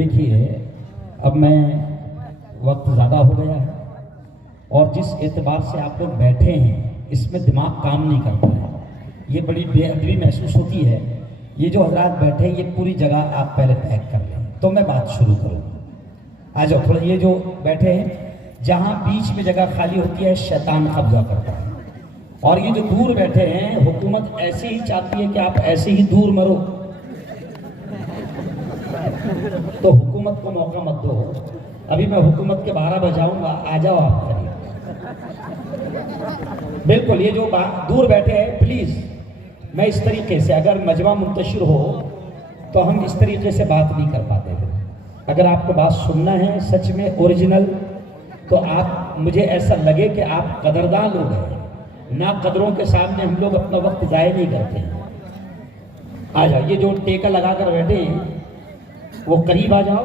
دیکھیے اب میں وقت زیادہ ہو گیا ہے اور جس اعتبار سے آپ لوگ بیٹھے ہیں اس میں دماغ کام نہیں کرتا ہے، یہ بڑی بے ادبی محسوس ہوتی ہے۔ یہ جو حضرات بیٹھے ہیں یہ پوری جگہ آپ پہلے پیک کر لیں تو میں بات شروع کروں۔ آ جاؤ تھوڑا، یہ جو بیٹھے ہیں جہاں بیچ میں جگہ خالی ہوتی ہے شیطان قبضہ کرتا ہے، اور یہ جو دور بیٹھے ہیں حکومت ایسے ہی چاہتی ہے کہ آپ ایسے ہی دور مرو، تو حکومت کو موقع مت دو۔ ابھی میں حکومت کے 12 بجاؤں گا، آ جاؤ آپ قریب۔ بالکل، یہ جو دور بیٹھے ہیں پلیز، میں اس طریقے سے اگر مجمع منتشر ہو تو ہم اس طریقے سے بات نہیں کر پاتے ہیں۔ اگر آپ کو بات سننا ہے سچ میں اوریجنل، تو آپ مجھے ایسا لگے کہ آپ قدردان لوگ ہیں، نا قدروں کے سامنے ہم لوگ اپنا وقت ضائع نہیں کرتے ہیں۔ آ جاؤ، یہ جو ٹیکا لگا کر بیٹھے ہیں وہ قریب آ جاؤ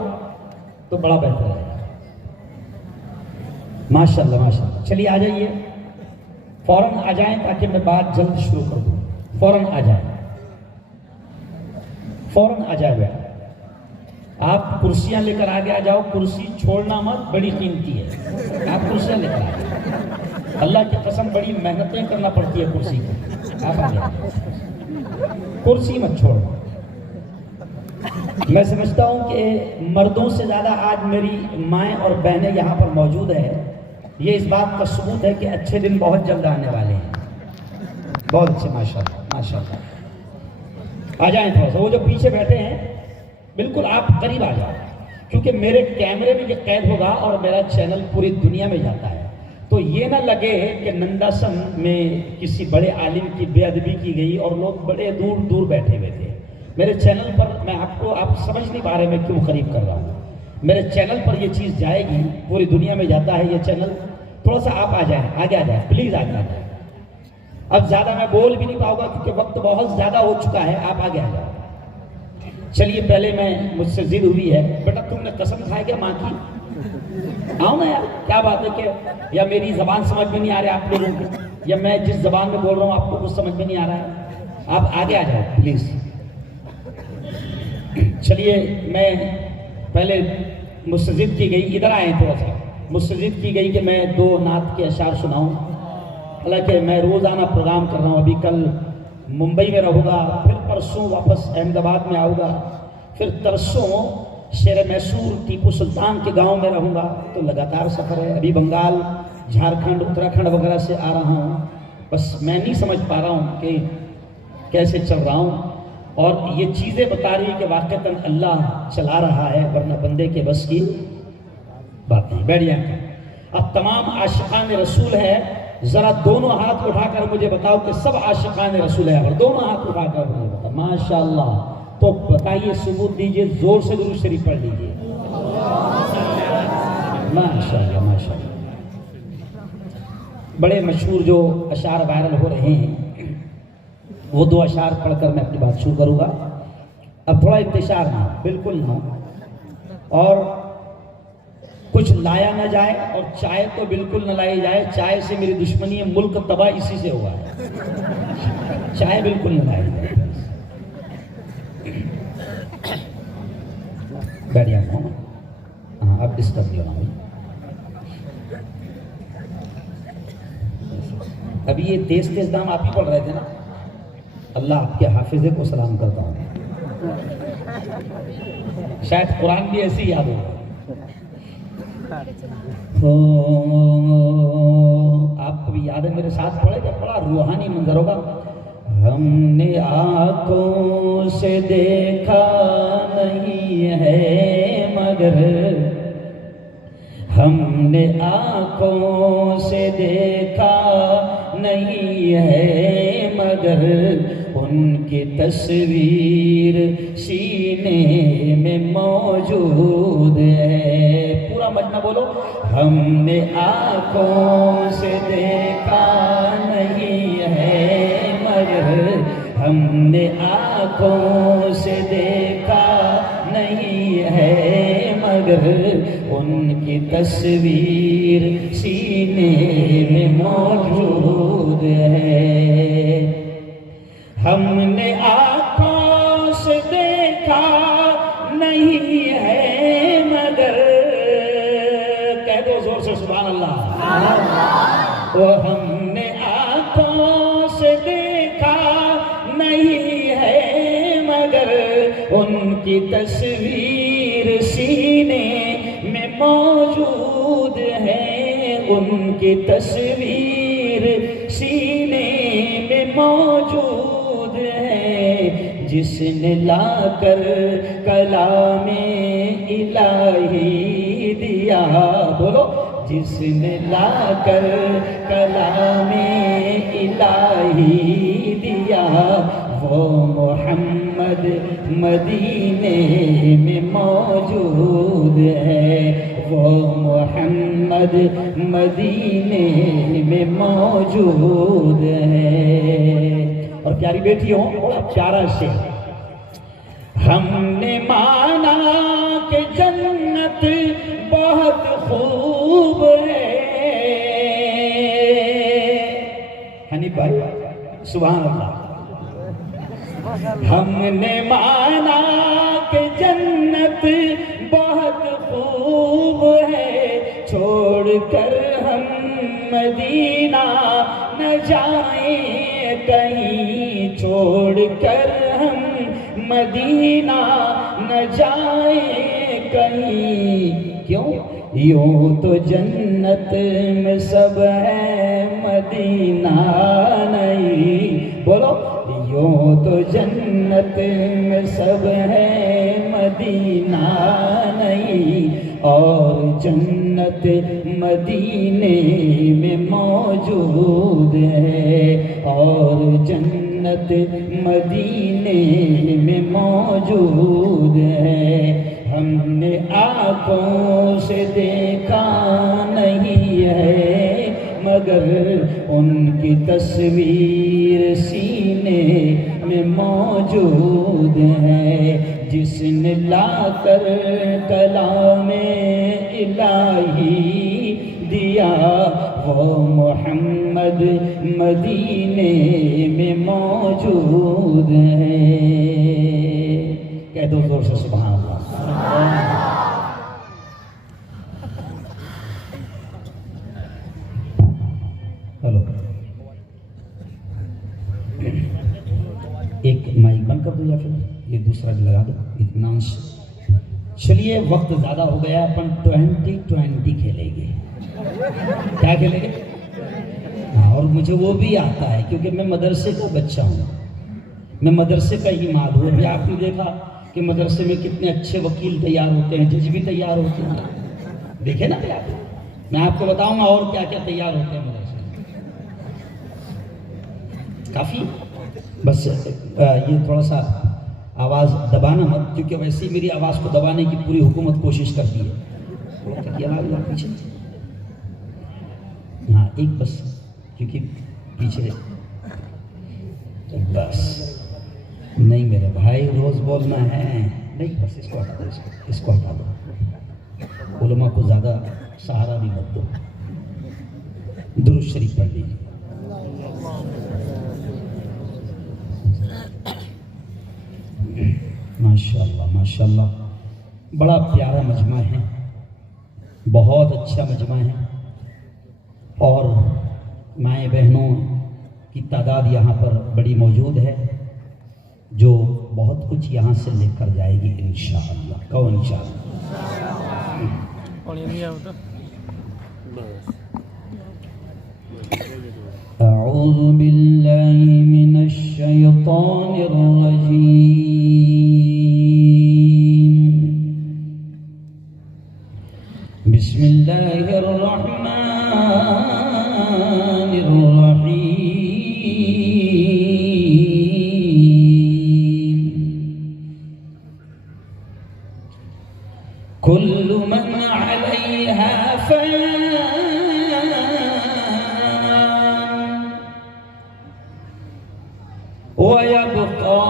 تو بڑا بہتر ہے۔ ماشاءاللہ ماشاءاللہ، چلیے آ جائیے، فوراً آ جائیں تاکہ میں بات جلد شروع کر دوں۔ فوراً آ جائیں، فوراً آ جائے بیٹا۔ آپ کرسیاں لے کر آگے آ جاؤ، کرسی چھوڑنا مت، بڑی قیمتی ہے۔ آپ کرسیاں لے کر آ جاؤ، اللہ کی قسم بڑی محنتیں کرنا پڑتی ہے کرسی کی۔ آپ آ جائیں، کرسی مت چھوڑو۔ میں سمجھتا ہوں کہ مردوں سے زیادہ آج میری مائیں اور بہنیں یہاں پر موجود ہیں، یہ اس بات کا ثبوت ہے کہ اچھے دن بہت جلد آنے والے ہیں۔ بہت اچھے، ماشاءاللہ ماشاءاللہ۔ آ جائیں تھوڑا سا، وہ جو پیچھے بیٹھے ہیں بالکل آپ قریب آ جاؤ، کیونکہ میرے کیمرے میں یہ قید ہوگا اور میرا چینل پوری دنیا میں جاتا ہے، تو یہ نہ لگے کہ ننداسن میں کسی بڑے عالم کی بے ادبی کی گئی اور لوگ بڑے دور دور بیٹھے ہوئے تھے۔ میرے چینل پر میں آپ سمجھ نہیں پا رہے میں کیوں قریب کر رہا ہوں، میرے چینل پر یہ چیز جائے گی، پوری دنیا میں جاتا ہے یہ چینل۔ تھوڑا سا آپ آ جائیں، آگے آ جائیں پلیز، آگے آ جائیں۔ اب زیادہ میں بول بھی نہیں پاؤں گا کیونکہ وقت بہت زیادہ ہو چکا ہے، آپ آگے آ جائیں۔ چلیے، پہلے مجھ سے ضد ہوئی ہے، بیٹا تم نے قسم کھائی کیا ماں کی؟ آؤ نا یار، کیا بات ہے کہ یا میری زبان سمجھ میں نہیں آ رہا ہے آپ لوگوں کو، یا میں جس زبان میں بول رہا ہوں آپ کو کچھ سمجھ میں نہیں آ رہا ہے؟ آپ آگے آ جائیں پلیز۔ چلیے، میں پہلے مستضد کی گئی، ادھر آئے تھوڑا سا، مستضد کی گئی کہ میں 2 نعت کے اشعار سناؤں، حالانکہ میں روزانہ پروگرام کر رہا ہوں۔ ابھی کل ممبئی میں رہوں گا، پھر پرسوں واپس احمد آباد میں آؤں گا، پھر ترسوں شیر میسور ٹیپو سلطان کے گاؤں میں رہوں گا، تو لگاتار سفر ہے۔ ابھی بنگال، جھارکھنڈ، اتراکھنڈ وغیرہ سے آ رہا ہوں، بس میں نہیں سمجھ پا رہا ہوں کہ کیسے چل رہا ہوں، اور یہ چیزیں بتا رہی ہے کہ واقعتاً اللہ چلا رہا ہے، ورنہ بندے کے بس کی بات نہیں۔ بیٹھ جائیں۔ اب تمام عاشقان رسول ہے، ذرا دونوں ہاتھ اٹھا کر مجھے بتاؤ کہ سب عاشقان رسول ہے، اور دونوں ہاتھ اٹھا کر مجھے بتاؤ ماشاءاللہ، تو بتائیے، ثبوت دیجئے، زور سے درود شریف پڑھ لیجئے۔ ماشاءاللہ ماشاءاللہ۔ بڑے مشہور جو اشعار وائرل ہو رہے ہیں، وہ 2 اشعار پڑھ کر میں اپنی بات شروع کروں گا۔ اب تھوڑا انتشار نہ، بالکل نہ، اور کچھ لایا نہ جائے، اور چائے تو بالکل نہ لائی جائے، چائے سے میری دشمنی ہے، ملک تباہ اسی سے ہوا ہے، چائے بالکل نہ لائی جائے۔ بیٹھ جاؤں گا، ہاں اب ڈسٹرب نہیں ہونا۔ ابھی یہ تیز تیز نام آپ ہی پڑھ رہے تھے نا؟ اللہ آپ کے حافظے کو سلام کرتا ہوں، شاید قرآن بھی ایسے ہی یاد ہوگا۔ آپ کو بھی یاد ہے، میرے ساتھ پڑھے گا، بڑا روحانی منظر ہوگا۔ ہم نے آنکھوں سے دیکھا نہیں ہے مگر، ہم نے آنکھوں سے دیکھا نہیں ہے مگر، ان کی تصویر سینے میں موجود ہے۔ پورا مجمع بولو، ہم نے آنکھوں سے دیکھا نہیں ہے مگر، ہم نے آنکھوں سے دیکھا نہیں ہے مگر، ان کی تصویر سینے میں موجود ہے۔ ہم نے آنکھوں سے دیکھا نہیں ہے وہ ہم نے آنکھوں سے دیکھا نہیں ہے مگر ان کی تصویر سینے میں موجود ہے، ان کی تصویر سینے میں موجود ہے، جس نے لا کر کلام الہی دیا، بولو جس نے لا کر کلام الہی دیا، وہ محمد مدینے میں موجود ہے، وہ محمد مدینے میں موجود ہے۔ اور پیاری بیٹیوں، بڑا پیارا شعر، ہم نے مانا کہ جنت بہت خوب ہے، حنیف بھائی سبحان اللہ، ہم نے مانا کہ جنت بہت خوب ہے، چھوڑ کر ہم مدینہ نہ جائیں کہیں، چھوڑ کر ہم مدینہ نہ جائیں کہیں، کیوں؟ یوں تو جنت میں سب ہے مدینہ نہیں، بولو یوں تو جنت میں سب ہے مدینہ نہیں، اور جنت مدینے میں موجود ہے، اور جنت مدینے میں موجود ہے، ہم نے آنکھوں سے دیکھا نہیں ہے مگر ان کی تصویر سینے میں موجود ہے، جس نے لا کر کلام الہی دیا، وہ محمد مدینے میں موجود ہے۔ کہہ دو زور سے سبحان اللہ۔ ہلو، ایک مائک بند کر دو یا پھر یہ دوسرا بھی لگا دو اطمینان سے۔ چلیے وقت زیادہ ہو گیا، اپن 2020 کھیلیں گے۔ کیا کھیلیں گے؟ ہاں، اور مجھے وہ بھی آتا ہے کیونکہ میں مدرسے کا بچہ ہوں، میں مدرسے کا ہی مال ہوں۔ ابھی آپ نے دیکھا کہ مدرسے میں کتنے اچھے وکیل تیار ہوتے ہیں، جج بھی تیار ہوتے ہیں، دیکھیں نا آپ، میں آپ کو بتاؤں گا اور کیا کیا تیار ہوتے ہیں مدرسے میں، کافی۔ بس یہ تھوڑا سا آواز دبانا مت، کیونکہ ویسے ہی میری آواز کو دبانے کی پوری حکومت کوشش کرتی ہے۔ پیچھے ہاں، ایک بس، کیونکہ پیچھے بس نہیں میرے بھائی، روز بولنا ہے نہیں، بس اس کو ہٹا دو، اس کو ہٹا دو، علماء کو زیادہ سہارا بھی مت دو۔ درود شریف پڑھ لیجیے۔ ماشاءاللہ ماشاءاللہ، بڑا پیارا مجمع ہے، بہت اچھا مجمع ہے، اور مائیں بہنوں کی تعداد یہاں پر بڑی موجود ہے، جو بہت کچھ یہاں سے لے کر جائے گی انشاءاللہ۔ کہو انشاءاللہ۔ اعوذ باللہ من الشیطان الرجیم، بسم اللہ الرحمن الرحیم، کل من علیہا وَيَبْقَى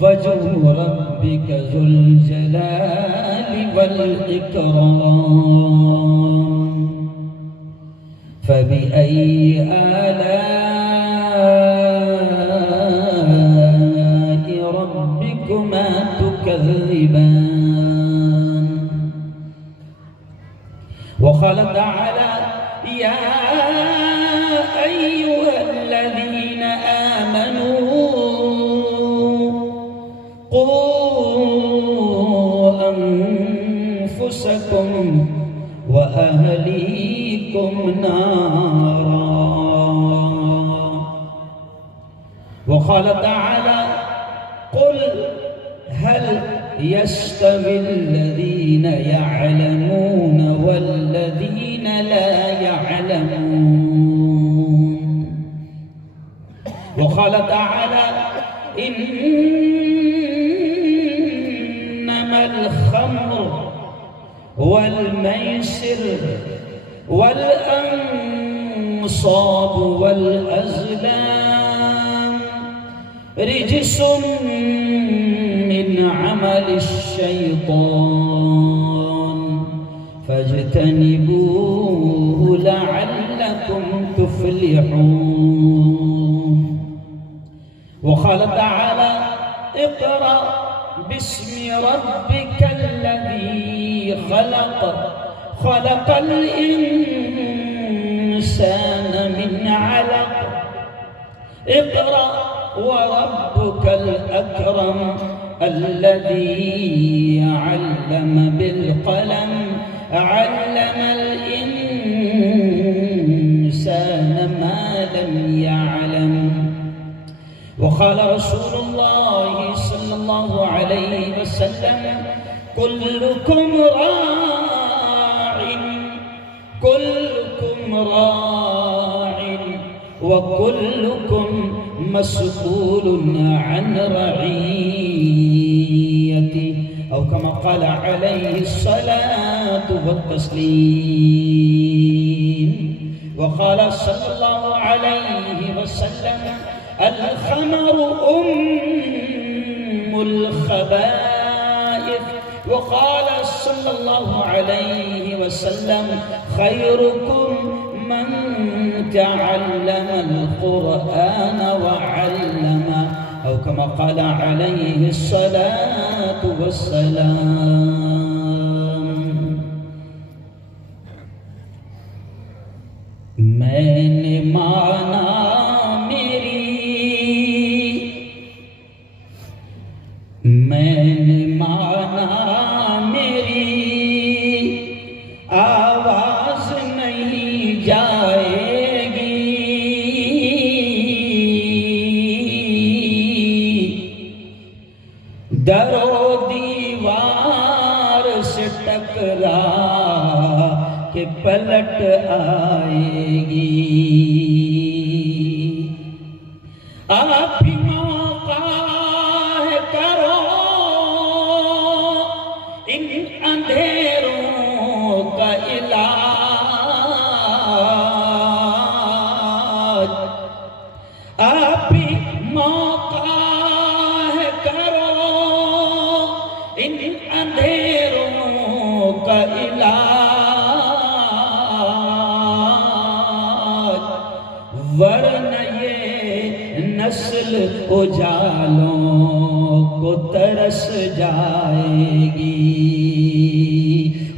وَجْهُ رَبِّكَ ذُو الْجَلَالِ وَالْإِكْرَامِ، فَبِأَيِّ آلَاءِ رَبِّكُمَا تُكَذِّبَانِ۔ وقال تعالى یا ایھا الذین آمنوا قوا انفسکم وأهليكم نارا. وقال تعالى قل هل يستوي الذين يعلمون والذين لا يعلمون. وقال تعالى إنما الخمر والميسر والأنصاب والأزلام رجس من عمل الشيطان فاجتنبوه لعلكم تفلحون. وقال تعالى اقرأ باسم ربك الذي خلق الإنسان من علق اقرأ وربك الأكرم الذي علم بالقلم علم الإنسان ما لم يعلم. وقال رسول الله صلى الله عليه وسلم كلكم راع وكلكم مسؤول عن رعيته أو كما قال عليه الصلاة والتسليم. وقال صلى الله عليه وسلم الخمر أم الخبائث. وقال صلى الله عليه وسلم خيركم من تعلم القرآن وعلمه أو كما قال عليه الصلاة والسلام. میں نے مانا میری آواز نہیں جائے گی. در و دیوار سے ٹکرا کے پلٹ آئے گی. آپ بھی موقع ہے کرو ان اندھیروں کا علاج. آپ بھی موقع ہے کرو ان اندھیروں کا علاج. ورنہ یہ نسل اجالوں کو ترس جائے گی.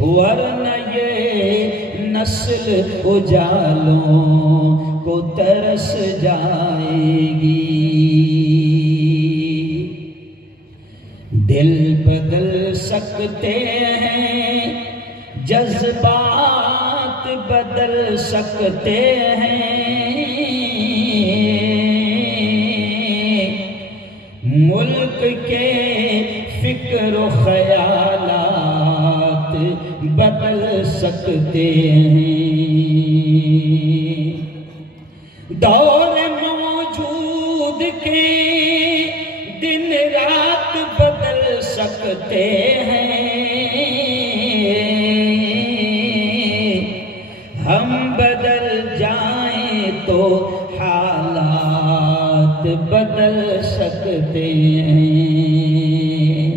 ورنہ یہ نسل اجالوں کو ترس جائے گی. دل بدل سکتے ہیں جذبات بدل سکتے ہیں. ملک کے فکر و خیالات بدل سکتے ہیں. دور موجود کے دن رات بدل سکتے ہیں. ہم بدل جائیں تو حالات بدل سکتے ہیں.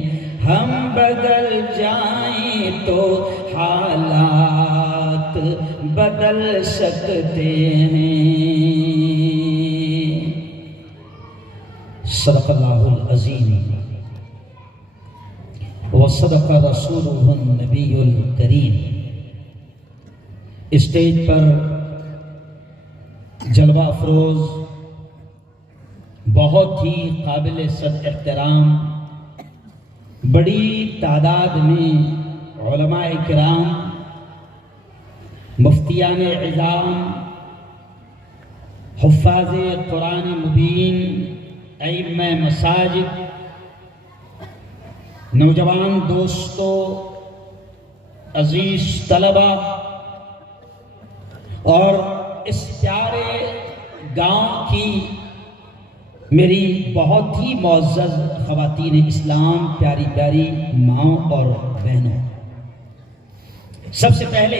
ہم بدل جائیں تو حالات بدل سکتے ہیں. صدق اللہ العظیم وصدق رسولہ النبی الکریم. اسٹیج پر جلوہ افروز، بہت ہی قابل صد احترام، بڑی تعداد میں علماء کرام، مفتیان عظام، حفاظ قرآن مبین، ائمہ مساجد، نوجوان دوستو، عزیز طلبہ اور اس پیارے گاؤں کی میری بہت ہی معزز خواتین اسلام، پیاری پیاری ماؤں اور بہنوں، سب سے پہلے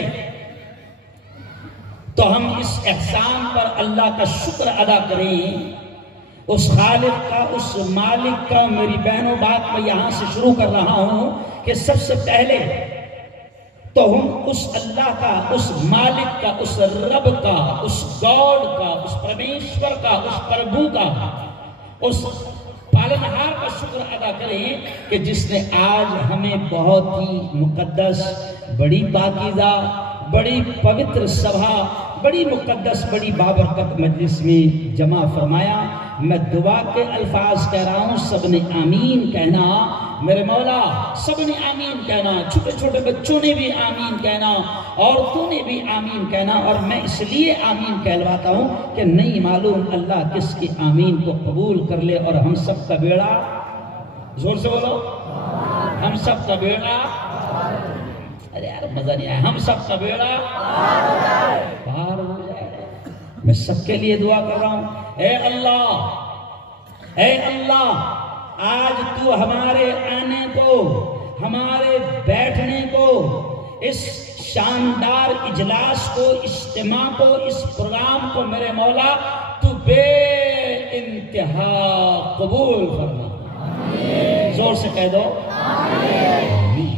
تو ہم اس احسان پر اللہ کا شکر ادا کریں، اس خالق کا، اس مالک کا۔ میری بہنوں، بات میں یہاں سے شروع کر رہا ہوں کہ سب سے پہلے تو ہم اس اللہ کا، اس مالک کا، اس رب کا، اس گاڈ کا، اس پرمیشور کا، اس پربھو کا، اس پالنہار کا شکر ادا کریں کہ جس نے آج ہمیں بہت ہی مقدس، بڑی پاکیزہ، بڑی پوتر سبھا، بڑی مقدس، بڑی بابرکت مجلس میں جمع فرمایا۔ میں دعا کے الفاظ کہہ رہا ہوں، سب نے آمین کہنا۔ میرے مولا، سب نے آمین کہنا، چھوٹے چھوٹے بچوں نے بھی آمین کہنا، عورتوں نے بھی آمین کہنا۔ اور میں اس لیے آمین کہلواتا ہوں کہ نہیں معلوم اللہ کس کی آمین کو قبول کر لے، اور ہم سب کا بیڑا، زور سے بولو، ہم سب کا بیڑا، ارے یار مزہ نہیں آیا، ہم سب کا بیڑا پار ہو جائے۔ میں سب کے لیے دعا کر رہا ہوں، اے اللہ، اے اللہ، آج تو ہمارے آنے کو، ہمارے بیٹھنے کو، اس شاندار اجلاس کو، اجتماع کو، اس پروگرام کو میرے مولا تو بے انتہا قبول فرما۔ زور سے کہہ دو آمین۔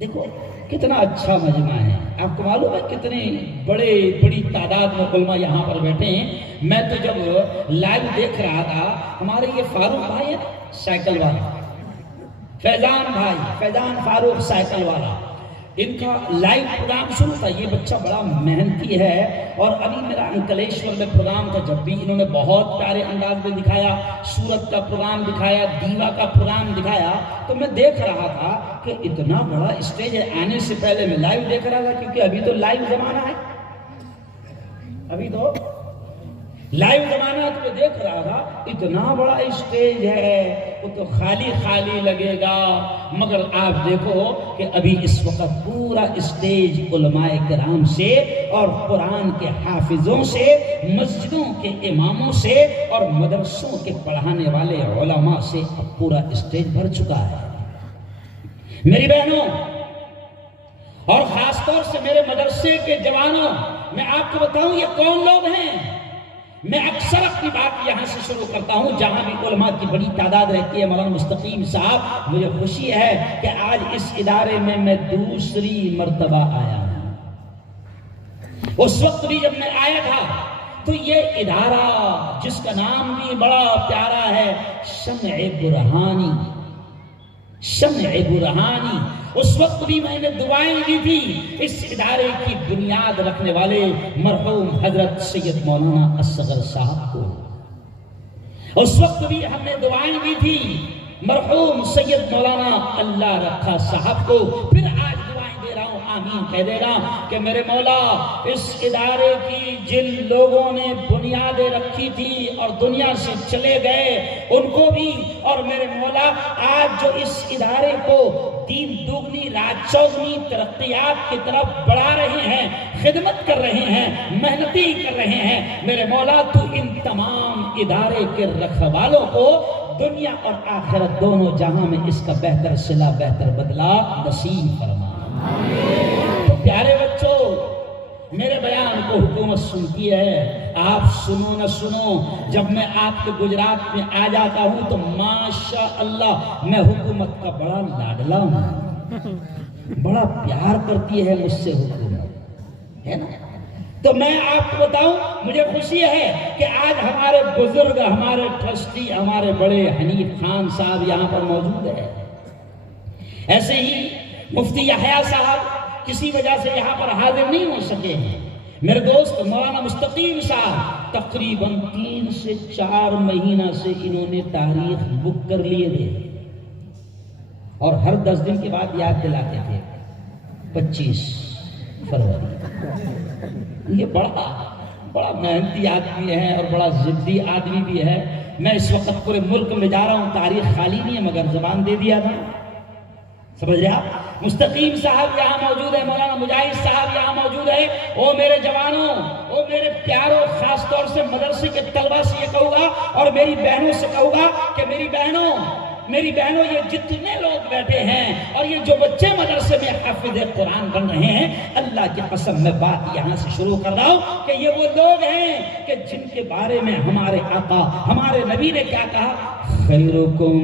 دیکھو کتنا اچھا مجمع ہے، آپ کو معلوم ہے کتنی بڑی تعداد میں علماء یہاں پر بیٹھے ہیں۔ میں تو جب لائیو دیکھ رہا تھا، ہمارے یہ فاروق بھائی ہے سائیکل والا، فیضان بھائی، فیضان فاروق سائیکل والا، ان کا لائیو پروگرام شروع تھا۔ یہ بچہ بڑا محنتی ہے، اور ابھی میرا انکلیشور میں پروگرام تھا، جب بھی انہوں نے بہت پیارے انداز میں دکھایا، سورت کا پروگرام دکھایا، دیوا کا پروگرام دکھایا، تو میں دیکھ رہا تھا کہ اتنا بڑا اسٹیج ہے۔ آنے سے پہلے میں لائیو دیکھ رہا تھا، کیونکہ ابھی تو لائیو زمانہ ہے، ابھی تو لائیو زمانہ تو دیکھ رہا تھا، اتنا بڑا اسٹیج ہے، وہ تو خالی خالی لگے گا، مگر آپ دیکھو کہ ابھی اس وقت پورا اسٹیج علماء کرام سے اور قرآن کے حافظوں سے، مسجدوں کے اماموں سے اور مدرسوں کے پڑھانے والے علماء سے اب پورا اسٹیج بھر چکا ہے۔ میری بہنوں اور خاص طور سے میرے مدرسے کے جوانوں، میں آپ کو بتاؤں یہ کون لوگ ہیں۔ میں اکثر اپنی بات یہاں سے شروع کرتا ہوں، جہاں بھی علماء کی بڑی تعداد رہتی ہے۔ مولانا مستقیم صاحب، مجھے خوشی ہے کہ آج اس ادارے میں میں دوسری مرتبہ آیا ہوں۔ اس وقت بھی جب میں آیا تھا تو یہ ادارہ جس کا نام بھی بڑا پیارا ہے، شمع برہانی، شمع برہانی، اس وقت بھی میں نے دعائیں دی تھی اس ادارے کی بنیاد رکھنے والے مرحوم حضرت سید مولانا اصغر صاحب کو۔ اس وقت بھی ہم نے دعائیں دی تھی مرحوم سید مولانا اللہ رکھا صاحب کو۔ پھر آج دعائیں دے رہا ہوں، آمین کہہ دے رہا کہ میرے مولا اس ادارے کی جن لوگوں نے بنیادیں رکھی تھی اور دنیا سے چلے گئے ان کو بھی، اور میرے مولا آج جو اس ادارے کو دین دوگنی رات چوگنی ترقیات کی طرف بڑھا رہے ہیں، خدمت کر رہے ہیں، محنتی کر رہے ہیں، میرے مولا تو ان تمام ادارے کے رکھوالوں کو دنیا اور آخرت دونوں جہاں میں اس کا بہتر صلہ، بہتر بدلہ نصیب فرما۔ تو پیارے بچوں، میرے بیان کو حکومت سنتی ہے، آپ سنو نہ سنو، جب میں آپ کے گجرات میں آ جاتا ہوں تو ماشاء اللہ میں حکومت کا بڑا لاڈلا ہوں، بڑا پیار کرتی ہے مجھ سے حکومت، ہے نا؟ تو میں آپ کو بتاؤں، مجھے خوشی ہے کہ آج ہمارے بزرگ، ہمارے ٹرسٹی، ہمارے بڑے حنیف خان صاحب یہاں پر موجود ہیں۔ ایسے ہی مفتی یحییٰ صاحب کسی وجہ سے یہاں پر حاضر نہیں ہو سکے ہیں، میرے دوست مولانا مستقیم صاحب تقریباً 3 سے 4 مہینہ سے انہوں نے تاریخ بک کر لیے تھے اور ہر 10 دن کے بعد یاد دلاتے تھے 25 فروری۔ یہ بڑا محنتی آدمی ہے اور بڑا ضدی آدمی بھی ہے۔ میں اس وقت پورے ملک میں جا رہا ہوں، تاریخ خالی نہیں ہے مگر زبان دے دیا تھا، سمجھ رہے آپ؟ مستقیم صاحب یہاں موجود ہے، مولانا مجاہد صاحب یہاں موجود ہے۔ او میرے جوانوں، او میرے پیاروں، خاص طور سے مدرسے کے طلبہ سے یہ کہوں گا اور میری بہنوں سے کہوں گا کہ میری بہنوں یہ جتنے لوگ بیٹھے ہیں اور یہ جو بچے مدرسے میں حافظ قرآن بن رہے ہیں، اللہ کی قسم میں بات یہاں سے شروع کر رہا ہوں کہ یہ وہ لوگ ہیں کہ جن کے بارے میں ہمارے آقا، ہمارے نبی نے کیا کہا؟ خیرکم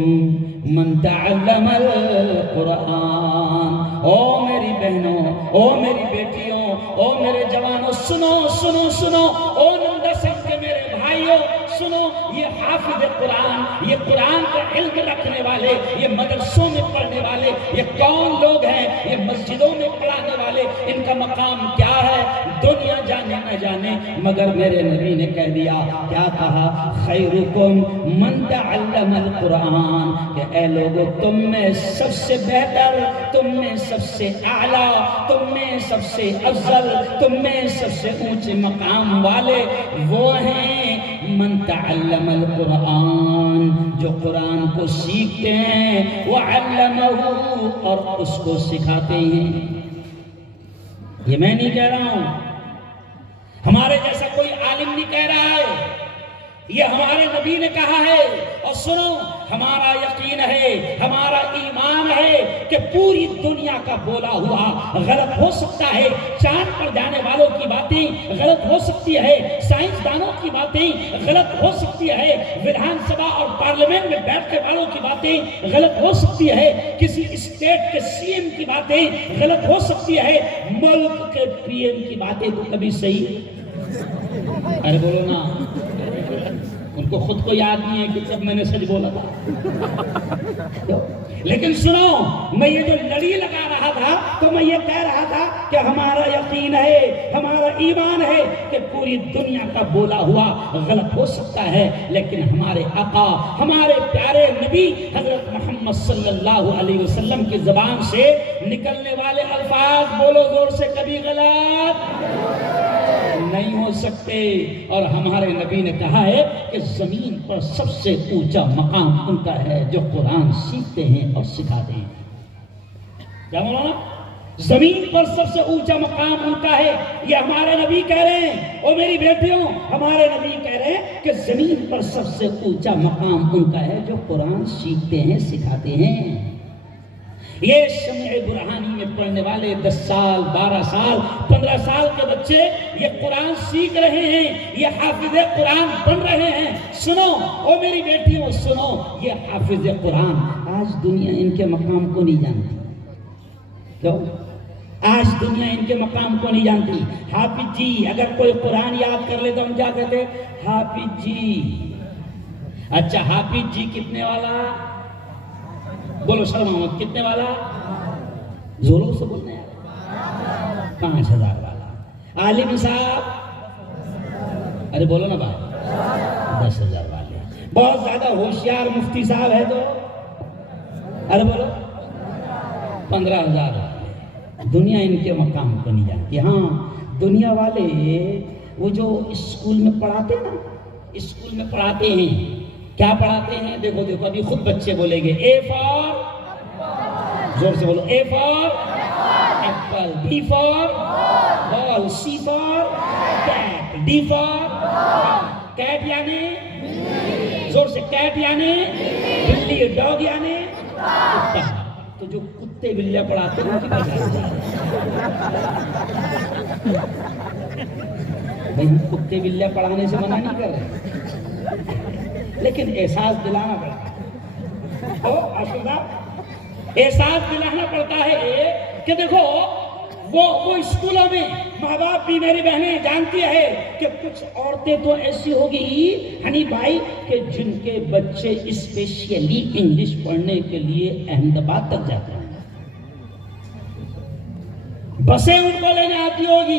من تعلم القرآن۔ او میری بہنوں، او میری بیٹیوں، او میرے جوانوں، سنو، او نندسن کے میرے بھائیوں سنو، یہ حافظ قرآن، یہ قرآن کا علم رکھنے والے، یہ مدرسوں میں پڑھنے والے، یہ کون لوگ ہیں؟ یہ مسجدوں میں پڑھانے والے، ان کا مقام کیا ہے دنیا جانے نہ جانے، مگر میرے نبی نے کہہ دیا، کیا کہا؟ خیرکم من تعلم القرآن، کہ اے لوگو تم میں سب سے بہتر، تم میں سب سے اعلیٰ، تم میں سب سے افضل، تم میں سب سے اونچے مقام والے وہ ہیں من تعلم القرآن، جو قرآن کو سیکھتے ہیں، وعلمہ، اور اس کو سکھاتے ہیں۔ یہ میں نہیں کہہ رہا ہوں، ہمارے جیسا کوئی عالم نہیں کہہ رہا ہے، یہ ہمارے نبی نے کہا ہے۔ اور سنو، ہمارا یقین ہے، ہمارا ایمان ہے کہ پوری دنیا کا بولا ہوا غلط ہو سکتا ہے، چاند پر جانے والوں کی باتیں غلط ہو سکتی ہے، سائنسدانوں کی باتیں غلط ہو سکتی ہے، ودھان سبھا اور پارلیمنٹ میں بیٹھنے والوں کی باتیں غلط ہو سکتی ہے، کسی اسٹیٹ کے سی ایم کی باتیں غلط ہو سکتی ہے، ملک کے پی ایم کی باتیں تو کبھی صحیح، ارے بولو نا، ان کو خود کو یاد نہیں ہے کہ جب میں نے سچ بولا تھا۔ لیکن سنو، میں یہ جو لڑی لگا رہا تھا تو میں یہ کہہ رہا تھا کہ ہمارا یقین ہے، ہمارا ایمان ہے کہ پوری دنیا کا بولا ہوا غلط ہو سکتا ہے، لیکن ہمارے آقا، ہمارے پیارے نبی حضرت محمد صلی اللہ علیہ وسلم کی زبان سے نکلنے والے الفاظ بولو زور سے، کبھی غلط نہیں ہو سکتے۔ اور ہمارے نبی نے کہا ہے کہ زمین پر سب سے اونچا مقام ان کا ہے جو قرآن سیکھتے ہیں اور سکھاتے ہیں۔ کیا مولانا؟ زمین پر سب سے اونچا مقام ان کا ہے، یہ ہمارے نبی کہہ رہے ہیں۔ او میری بیٹیوں، ہمارے نبی کہہ رہے ہیں کہ زمین پر سب سے اونچا مقام ان کا ہے جو قرآن سیکھتے ہیں، سکھاتے ہیں۔ یہ شمع برہانی میں پڑھنے والے 10 سال، 12 سال، 15 سال کے بچے یہ قرآن سیکھ رہے ہیں، یہ حافظ قرآن بن رہے ہیں۔ سنو او میری بیٹیوں، سنو، یہ حافظ قرآن آج دنیا ان کے مقام کو نہیں جانتی۔ کیوں؟ آج دنیا ان کے مقام کو نہیں جانتی۔ حافظ جی، اگر کوئی قرآن یاد کر لے تو ہم کیا کہتے؟ حافظ جی۔ اچھا، حافظ جی کتنے والا؟ بولو شرم محمد، کتنے والا؟ زوروں سے بولنا ہے۔ 5000 والا۔ عالم صاحب، ارے بولو نا بھائی، 10,000 والے۔ بہت زیادہ ہوشیار مفتی صاحب ہے تو ارے بولو 15,000 والے۔ دنیا ان کے مقام کو نہیں جانتی۔ ہاں، دنیا والے وہ جو اسکول میں پڑھاتے نا، اسکول میں پڑھاتے ہیں، کیا پڑھاتے ہیں؟ دیکھو دیکھو، ابھی خود بچے بولیں گے اے فار، زور سے بولو، A for apple, B for ball, C for cat, D for cat یعنی زور سے کیٹ یعنی بلی، ڈاگ یعنی کتا۔ تو جو کتے بلیاں پڑھاتے ہیں کتے بلیاں پڑھانے سے منع نہیں کر رہے، لیکن احساس دلانا پڑتا ہے، احساس دلانا پڑتا ہے کہ دیکھو وہ اسکولوں میں ماں باپ بھی، میری بہنیں جانتی ہے کہ کچھ عورتیں تو ایسی ہوگی ہنی بھائی کہ جن کے بچے اسپیشلی انگلش پڑھنے کے لیے احمد آباد تک جاتے ہیں، بسیں ان کو لینے آتی ہوگی،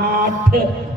8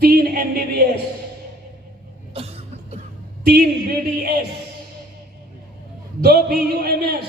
3 MBBS, 3 BDS, 2 BUMS,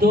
2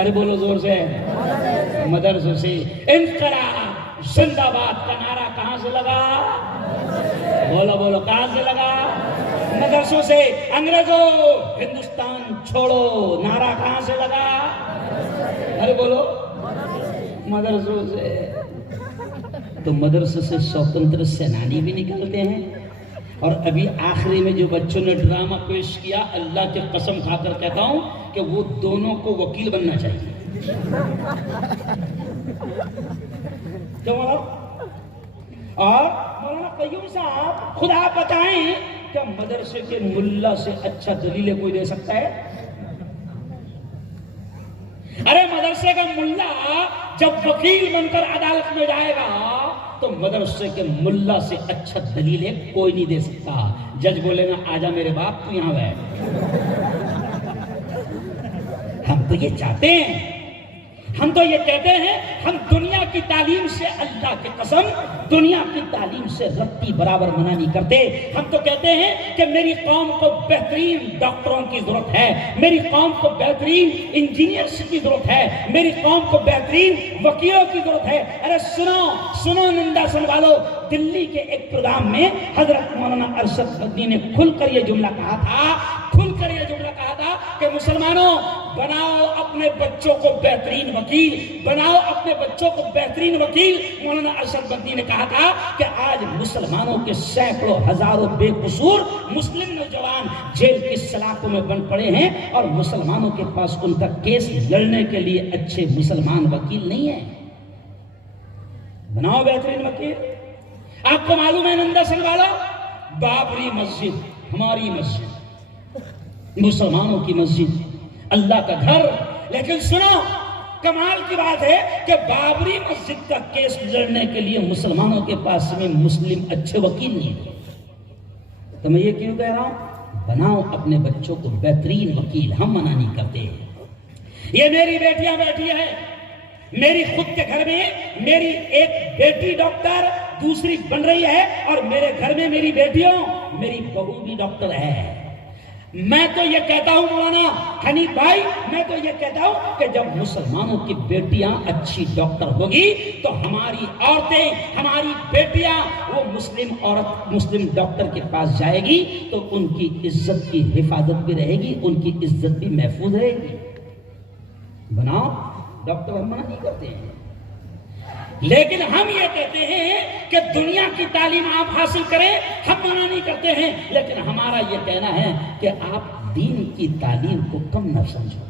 ارے بولو زور سے، مدرسوں سے انقلاب زندہ باد کا نعرہ کہاں سے لگا؟ بولو بولو، کہاں سے لگا؟ مدرسوں سے انگریزوں ہندوستان چھوڑو نعرہ کہاں سے لگا؟ ارے بولو، مدرسوں سے۔ تو مدرسے سے سوتنتر سینانی بھی نکلتے ہیں، اور ابھی آخری میں جو بچوں نے ڈرامہ پیش کیا، اللہ کی قسم کھا کر کہتا ہوں کہ وہ دونوں کو وکیل بننا چاہیے۔ کیوں مولانا؟ اور مولانا قیوم صاحب خود آپ بتائیں، کیا مدرسے کے ملا سے اچھا دلیل کوئی دے سکتا ہے؟ ارے مدرسے کا ملا جب وکیل بن کر عدالت میں جائے گا تو مدرسے کے ملا سے اچھا دلیل کوئی نہیں دے سکتا۔ جج بولے گا آجا میرے باپ تو یہاں بیٹھ۔ ہم تو یہ چاہتے ہیں، ہم تو یہ کہتے ہیں، ہم دنیا کی تعلیم سے، اللہ کی قسم دنیا کی تعلیم سے رتی برابر منع نہیں کرتے۔ ہم تو کہتے ہیں کہ میری قوم کو بہترین ڈاکٹروں کی ضرورت ہے، میری قوم کو بہترین انجینئرز کی ضرورت ہے، میری قوم کو بہترین وکیلوں کی ضرورت ہے۔ ارے سنو نندا سن والو، دلی کے ایک پروگرام میں حضرت مولانا ارشد مدنی نے کھل کر یہ جملہ کہا تھا کہ مسلمانوں بناؤ اپنے بچوں کو بہترین وکیل، بناؤ اپنے بچوں کو بہترین وکیل۔ مولانا ارشد مدنی نے کہا تھا کہ آج مسلمانوں کے سینکڑوں ہزاروں بے قصور مسلم نوجوان جیل کی سلاخوں میں بن پڑے ہیں، اور مسلمانوں کے پاس ان کا کیس لڑنے کے لیے اچھے مسلمان وکیل نہیں ہیں۔ بناؤ بہترین وکیل۔ آپ کو معلوم ہے نندا سن والا، بابری مسجد ہماری مسجد، مسلمانوں کی مسجد، اللہ کا گھر، لیکن سنو کمال کی بات ہے کہ بابری مسجد کا کیس لڑنے کے لیے مسلمانوں کے پاس میں مسلم اچھے وکیل نہیں ہیں۔ تو میں یہ کیوں کہہ رہا ہوں؟ بناؤ اپنے بچوں کو بہترین وکیل، ہم منع نہیں کرتے۔ یہ میری بیٹیاں بیٹھی ہیں، میری خود کے گھر میں میری ایک بیٹی ڈاکٹر، دوسری بن رہی ہے، اور میرے گھر میں میری بیٹیوں، میری بہو بھی ڈاکٹر ہے۔ میں تو یہ کہتا ہوں مولانا حنیف بھائی، میں تو یہ کہتا ہوں کہ جب مسلمانوں کی بیٹیاں اچھی ڈاکٹر ہوگی تو ہماری عورتیں، ہماری بیٹیاں، وہ مسلم عورت مسلم ڈاکٹر کے پاس جائے گی تو ان کی عزت کی حفاظت بھی رہے گی، ان کی عزت بھی محفوظ رہے گی۔ بناؤ ڈاکٹر، ہم منع نہیں کرتے ہیں، لیکن ہم یہ کہتے ہیں کہ دنیا کی تعلیم آپ حاصل کریں، ہم منع نہیں کرتے ہیں، لیکن ہمارا یہ کہنا ہے کہ آپ دین کی تعلیم کو کم نہ سمجھو۔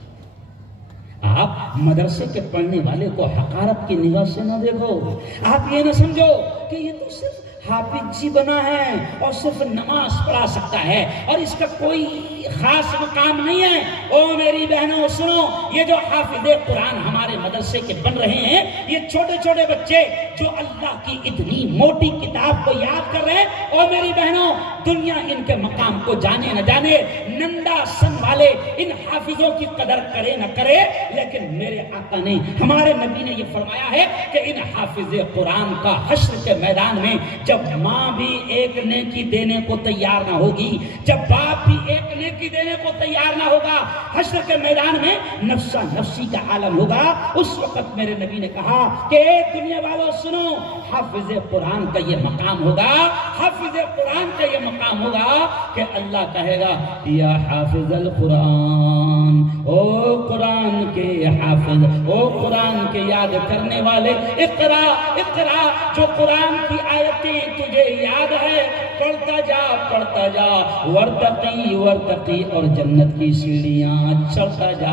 آپ مدرسے کے پڑھنے والے کو حقارت کی نگاہ سے نہ دیکھو۔ آپ یہ نہ سمجھو کہ یہ تو صرف حافظ جی بنا ہے اور صرف نماز پڑھا سکتا ہے اور اس کا کوئی خاص مقام نہیں ہے۔ او میری بہنوں سنو، یہ جو حافظ قرآن ہمارے مدرسے کے بن رہے ہیں، یہ چھوٹے چھوٹے بچے جو اللہ کی اتنی موٹی کتاب کو یاد کر رہے ہیں، او میری بہنوں دنیا ان کے مقام کو جانے نہ جانے، نندا سن والے ان حافظوں کی قدر کرے نہ کرے، لیکن میرے آقا نے، ہمارے نبی نے یہ فرمایا ہے کہ ان حافظ قرآن کا حشر کے میدان میں جب ماں بھی ایک نیکی دینے کو تیار نہ ہوگی، جب باپ بھی ایک نیکی دینے کو تیار نہ ہوگا، حشر کے میدان میں نفسا نفسی کا عالم ہوگا، اس وقت میرے نبی نے کہا کہ اے دنیا والوں سنو، حافظ قرآن کا یہ مقام ہوگا، حافظ قرآن کا یہ مقام ہوگا کہ اللہ کہے گا یا حافظ القرآن، او قرآن کے حافظ، او قرآن کے یاد کرنے والے، اقرا اقرا، جو قرآن کی آیتیں تجھے یاد ہے پڑھتا جا ورتقی ورتقی، اور جنت کی سیڑھیاں چڑھتا جا۔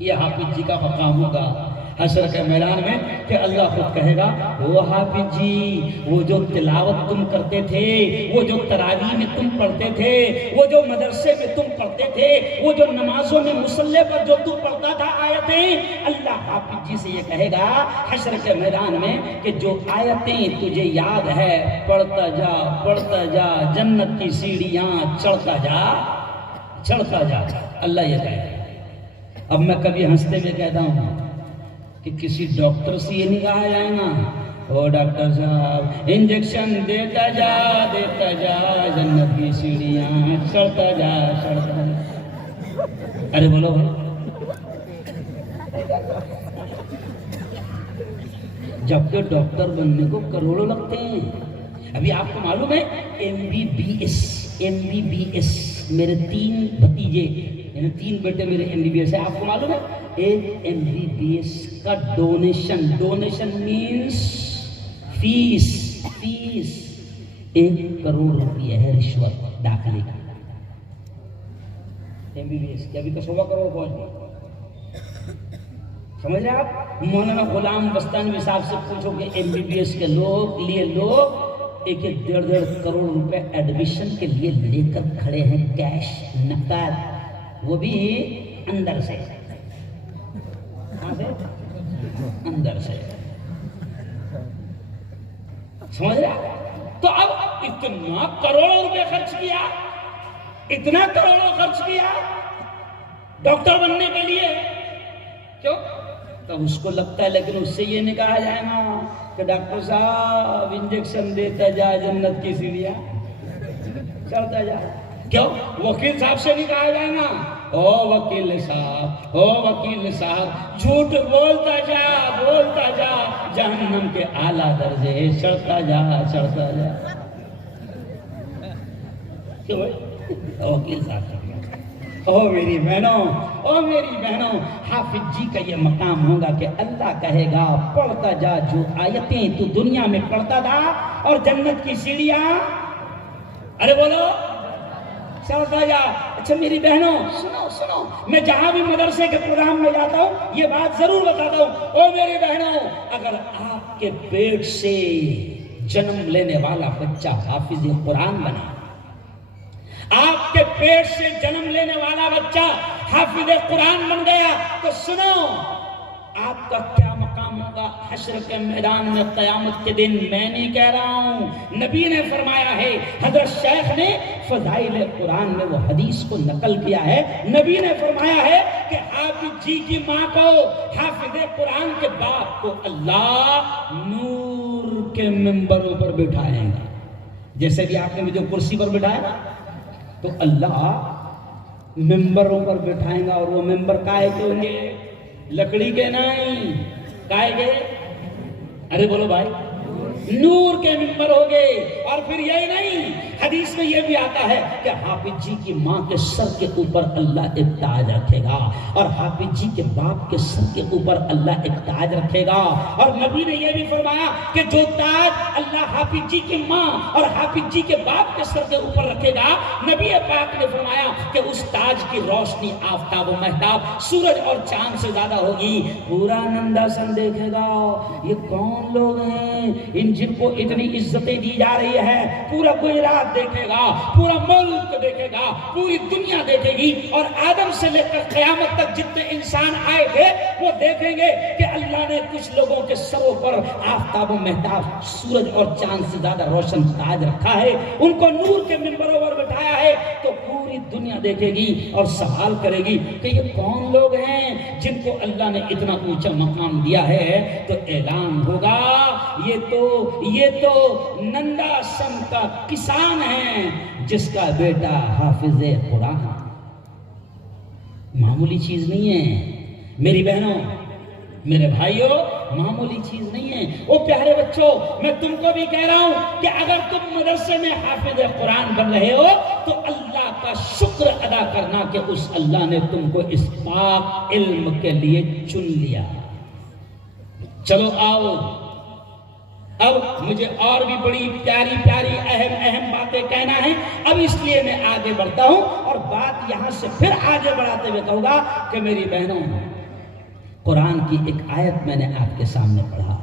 یہ حافظ جی کا مقام ہوگا حشر کے میدان میں کہ اللہ خود کہے گا وہ حافظ جی، وہ جو تلاوت تم کرتے تھے، وہ جو تراویح میں تم پڑھتے تھے، وہ جو مدرسے میں تم پڑھتے تھے، وہ جو نمازوں میں مصلی پر جو تم پڑھتا تھا آیتیں، اللہ حافظ جی سے یہ کہے گا حشر کے میدان میں کہ جو آیتیں تجھے یاد ہے پڑھتا جا، جنت کی سیڑھیاں چڑھتا جا۔ اللہ یہ کہے گا۔ اب میں کبھی ہنستے ہوئے کہتا ہوں کہ کسی ڈاکٹر سے یہ نہیں کہا جائے نا او ڈاکٹر صاحب انجیکشن دیتا جا، جنت کی سیڑھیاں چڑھتا جا۔ ارے بولو جبکہ ڈاکٹر بننے کو کروڑوں لگتے ہیں. ابھی آپ کو معلوم ہے MBBS میرے 3 بھتیجے یعنی 3 بیٹے میرے MBBS ہے. آپ کو معلوم ہے ایک MBBS کا ڈونیشن مینس فیس 1 کروڑ روپیہ ہے رشوت داخلے کی. MBBS کی ابھی تو 1.25 کروڑ پہنچ گئی. سمجھ رہے آپ؟ مولانا غلام بستانوی صاحب سے پوچھو کہ MBBS کے لوگ 1.5 کروڑ روپے ایڈمیشن کے لیے لے کر کھڑے ہیں کیش نقد, وہ بھی اندر سے. کہاں سے؟ اندر سے. سمجھ رہے؟ تو اب اتنا کروڑوں روپے خرچ کیا ڈاکٹر بننے کے لیے. کیوں؟ تب اس کو لگتا ہے لیکن اس سے یہ نہیں کہا جائے گا کہ ڈاکٹر صاحب انجیکشن دیتا جا, جنت کی سیڑھیاں چڑھتا جا. کیوں؟ وکیل صاحب سے نہیں کہا جائے گا او وکیل صاحب جھوٹ بولتا جا جہنم کے اعلیٰ درجے چڑھتا جا. کیوں وکیل صاحب؟ او میری بہنوں حافظ جی کا یہ مقام ہوگا کہ اللہ کہے گا پڑھتا جا جو آیتیں تو دنیا میں پڑھتا تھا اور جنت کی سیڑھیاں ارے بولو چڑھتا جا. اچھا میری بہنوں سنو میں جہاں بھی مدرسے کے پروگرام میں جاتا ہوں یہ بات ضرور بتاتا ہوں. او میری بہنوں اگر آپ کے پیٹ سے جنم لینے والا بچہ حافظ قرآن بنا, آپ کے پیٹ سے جنم لینے والا بچہ حافظ قرآن بن گیا تو سنو آپ کا کیا مقام ہوگا حشر کے میدان میں قیامت کے دن. میں نہیں کہہ رہا ہوں, نبی نے فرمایا ہے. حضرت شیخ نے فضائل قرآن میں وہ حدیث کو نقل کیا ہے. نبی نے فرمایا ہے کہ حافظ جی کی ماں کو, حافظ قرآن کے باپ کو اللہ نور کے ممبروں پر بٹھائیں گا. جیسے بھی آپ نے مجھے کرسی پر بٹھایا نا تو اللہ ممبروں پر بٹھائیں گا. اور وہ ممبر کائے کے ہوں گے؟ لکڑی کے نہیں, کائے کے؟ ارے بولو بھائی, نور کے ممبر ہو گئے. اور پھر یہی نہیں, حدیث میں یہ بھی آتا ہے کہ حافظ جی کی ماں کے سر کے اوپر اللہ ایک تاج رکھے گا اور حافظ جی کے باپ کے سر کے اوپر اللہ ایک تاج رکھے گا. اور نبی نے یہ بھی فرمایا کہ جو تاج اللہ حافظ جی کی ماں اور حافظ جی کے باپ کے سر کے اوپر رکھے گا, نبی پاک نے فرمایا کہ اس تاج کی روشنی آفتاب و مہتاب سورج اور چاند سے زیادہ ہوگی. پورا ننداسن دیکھے گا یہ کون لوگ ہیں ان جن کو اتنی عزتیں دی جا رہی ہے. پورا گجرات دیکھے گا, پورا ملک دیکھے گا, پوری دنیا دیکھے گی. اور آدم سے لے کر قیامت تک جتنے انسان آئے تھے وہ دیکھیں گے کہ اللہ نے کچھ لوگوں کے سروں پر آفتاب و مہتاب سورج اور چاند سے زیادہ روشن تاج رکھا ہے, ان کو نور کے منبروں پر بٹھایا ہے. تو پوری دنیا دیکھے گی اور سوال کرے گی کہ یہ کون لوگ ہیں جن کو اللہ نے اتنا اونچا مقام دیا ہے. تو اعلان ہوگا یہ تو نندا سن کا کسان ہے جس کا بیٹا حافظ قرآن. معمولی چیز نہیں ہے میری بہنوں, میرے بھائیوں, معمولی چیز نہیں ہے. وہ پیارے بچوں, میں تم کو بھی کہہ رہا ہوں کہ اگر تم مدرسے میں حافظ قرآن بن رہے ہو تو اللہ کا شکر ادا کرنا کہ اس اللہ نے تم کو اس پاک علم کے لیے چن لیا. چلو آؤ, اب مجھے اور بھی بڑی پیاری اہم باتیں کہنا ہے. اب اس لیے میں آگے بڑھتا ہوں اور بات یہاں سے پھر آگے بڑھاتے ہوئے کہوں گا کہ میری بہنوں, قرآن کی ایک آیت میں نے آپ کے سامنے پڑھا.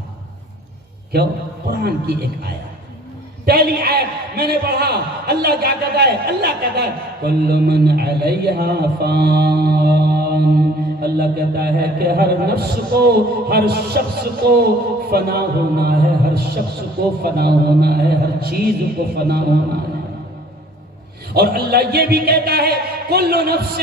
کیوں؟ قرآن کی ایک آیت, پہلی آیت میں نے پڑھا. اللہ کیا کہتا ہے؟ اللہ کہتا ہے کل من علیہا فان. اللہ کہتا ہے کہ ہر نفس کو, ہر شخص کو فنا ہونا ہے, ہر شخص کو فنا ہونا ہے, ہر چیز کو فنا ہونا ہے. اور اللہ یہ بھی کہتا ہے کل نفس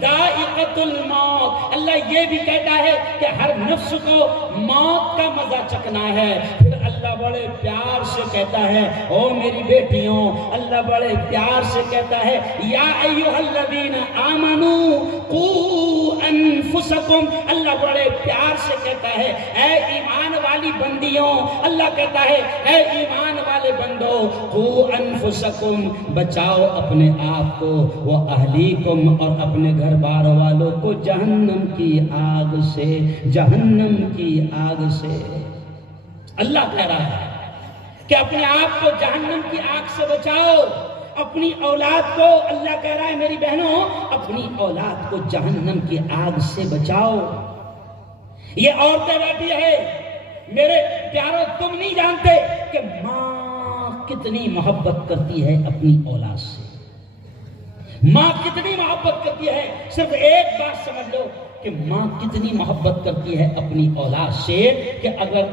ذائقۃ الموت. اللہ یہ بھی کہتا ہے کہ ہر نفس کو موت کا مزہ چکھنا ہے. پھر اللہ بڑے پیار سے کہتا ہے او میری بیٹیوں, اللہ بڑے پیار سے کہتا ہے یا ایھا الذین آمنوا قوا انفسکم، اللہ بڑے پیار سے کہتا ہے اے ایمان والی بندیوں، اللہ کہتا ہے اے ایمان والے بندو، قو انفسکم، بچاؤ اپنے آپ کو، وہ اہلیکم، اور اپنے گھر بار والوں کو، جہنم کی آگ سے، جہنم کی آگ سے۔ اللہ کہہ رہا ہے کہ اپنے آپ کو جہنم کی آگ سے بچاؤ، اپنی اولاد کو، اللہ کہہ رہا ہے میری بہنوں اپنی اولاد کو جہنم کی آگ سے بچاؤ۔ یہ عورتیں بیٹھی ہے میرے پیاروں، تم نہیں جانتے کہ ماں کتنی محبت کرتی ہے اپنی اولاد سے، ماں کتنی محبت کرتی ہے۔ صرف ایک بات سمجھ لو کہ ماں کتنی محبت کرتی ہے اپنی اولاد سے کہ اگر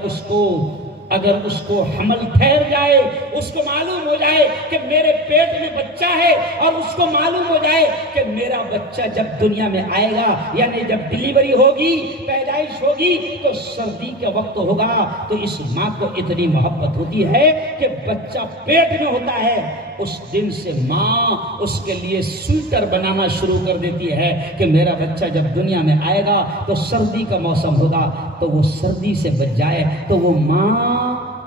اس کو حمل ٹھہر جائے، اس کو معلوم ہو جائے کہ میرے پیٹ میں بچہ ہے، اور اس کو معلوم ہو جائے کہ میرا بچہ جب دنیا میں آئے گا، یعنی جب ڈلیوری ہوگی، پیدائش ہوگی، تو سردی کا وقت ہوگا، تو اس ماں کو اتنی محبت ہوتی ہے کہ بچہ پیٹ میں ہوتا ہے، اس دن سے ماں اس کے لیے سویٹر بنانا شروع کر دیتی ہے کہ میرا بچہ جب دنیا میں آئے گا تو سردی کا موسم ہوگا، تو وہ سردی سے بچ جائے، تو وہ ماں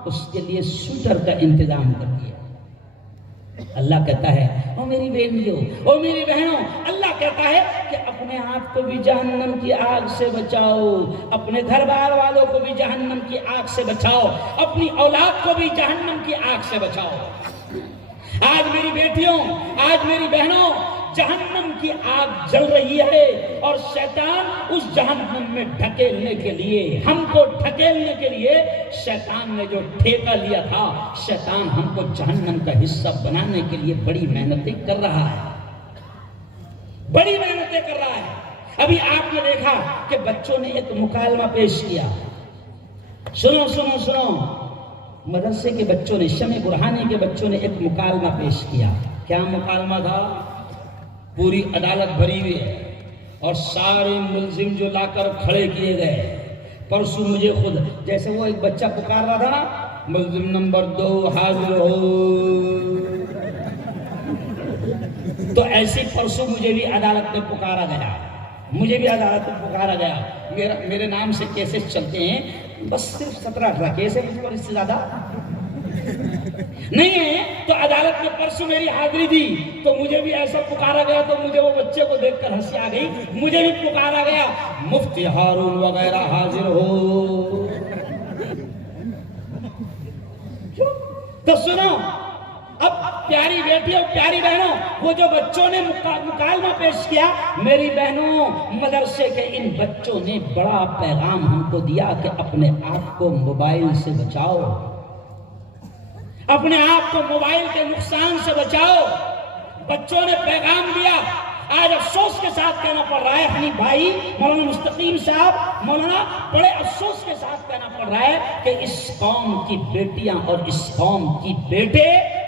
اس کے لیے سویٹر کا انتظام کرتی ہے۔ اللہ کہتا ہے او میری بیٹیوں، او میری بہنوں، اللہ کہتا ہے کہ اپنے آپ کو بھی جہنم کی آگ سے بچاؤ، اپنے گھر بار والوں کو بھی جہنم کی آگ سے بچاؤ، اپنی اولاد کو بھی جہنم کی آگ سے بچاؤ۔ آج میری بیٹیوں، آج میری بہنوں، جہنم کی آگ جل رہی ہے، اور شیطان اس جہنم میں ڈھکیلنے کے لیے، ہم کو ڈھکیلنے کے لیے شیطان نے جو ٹھیکہ لیا تھا، شیطان ہم کو جہنم کا حصہ بنانے کے لیے بڑی محنتیں کر رہا ہے، بڑی محنتیں کر رہا ہے۔ ابھی آپ نے دیکھا کہ بچوں نے ایک مکالمہ پیش کیا، سنو سنو سنو، مدرسے کے بچوں نے، شمع برہانی کے بچوں نے ایک مکالمہ پیش کیا۔ کیا مکالمہ تھا؟ پوری عدالت بھری ہوئی ہے اور سارے ملزم جو لا کر کھڑے کیے گئے، پرسوں مجھے خود، جیسے وہ ایک بچہ پکار رہا تھا نا، ملزم نمبر 2 حاضر ہو، تو ایسی پرسوں مجھے بھی عدالت میں پکارا گیا، مجھے بھی عدالت میں پکارا گیا، میرے نام سے کیسز چلتے ہیں، بس صرف 17-18 کیس ہے، مجھ پر اس سے زیادہ نہیں ہے۔ تو عدالت میں پرسوں میری حاضری تھی، تو مجھے بھی ایسا پکارا گیا، تو مجھے وہ بچے کو دیکھ کر ہنسی آ گئی، مجھے بھی پکارا گیا مفتی ہارون وغیرہ حاضر ہو۔ تو سنو، اب پیاری بیٹیوں، پیاری بہنوں، وہ جو بچوں نے مکالمہ پیش کیا، میری بہنوں، مدرسے کے ان بچوں نے بڑا پیغام ہم کو دیا کہ اپنے آپ کو موبائل سے بچاؤ، اپنے آپ کو موبائل کے نقصان سے بچاؤ۔ بچوں نے پیغام دیا۔ آج افسوس کے ساتھ کہنا پڑ رہا ہے حنیف بھائی، مولانا مستقیم صاحب، مولانا، بڑے افسوس کے ساتھ کہنا پڑ رہا ہے کہ اس قوم کی بیٹیاں اور اس قوم کی بیٹے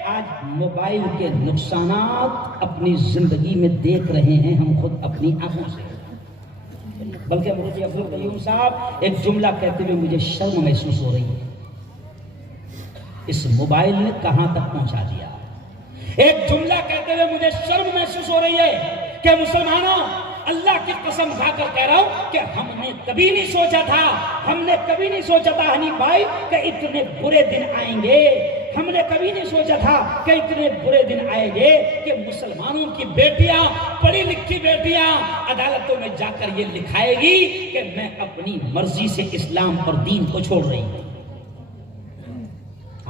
آج موبائل کے نقصانات اپنی زندگی میں دیکھ رہے ہیں، ہم خود اپنی آنکھوں سے۔ بلکہ مفتی عبدالقیوم صاحب، ایک جملہ کہتے ہوئے مجھے شرم محسوس ہو رہی ہے، اس موبائل نے کہاں تک پہنچا دیا۔ ایک جملہ کہتے ہوئے مجھے شرم محسوس ہو رہی ہے کہ مسلمانوں، اللہ کی قسم کھا کر کہہ رہا ہوں کہ ہم نے کبھی نہیں سوچا تھا، ہم نے کبھی نہیں سوچا تھا حنیف بھائی کہ اتنے برے دن آئیں گے، ہم نے کبھی نہیں سوچا تھا کہ اتنے برے دن آئیں گے کہ مسلمانوں کی بیٹیاں، پڑھی لکھی بیٹیاں عدالتوں میں جا کر یہ لکھائے گی کہ میں اپنی مرضی سے اسلام اور دین کو چھوڑ رہی ہوں۔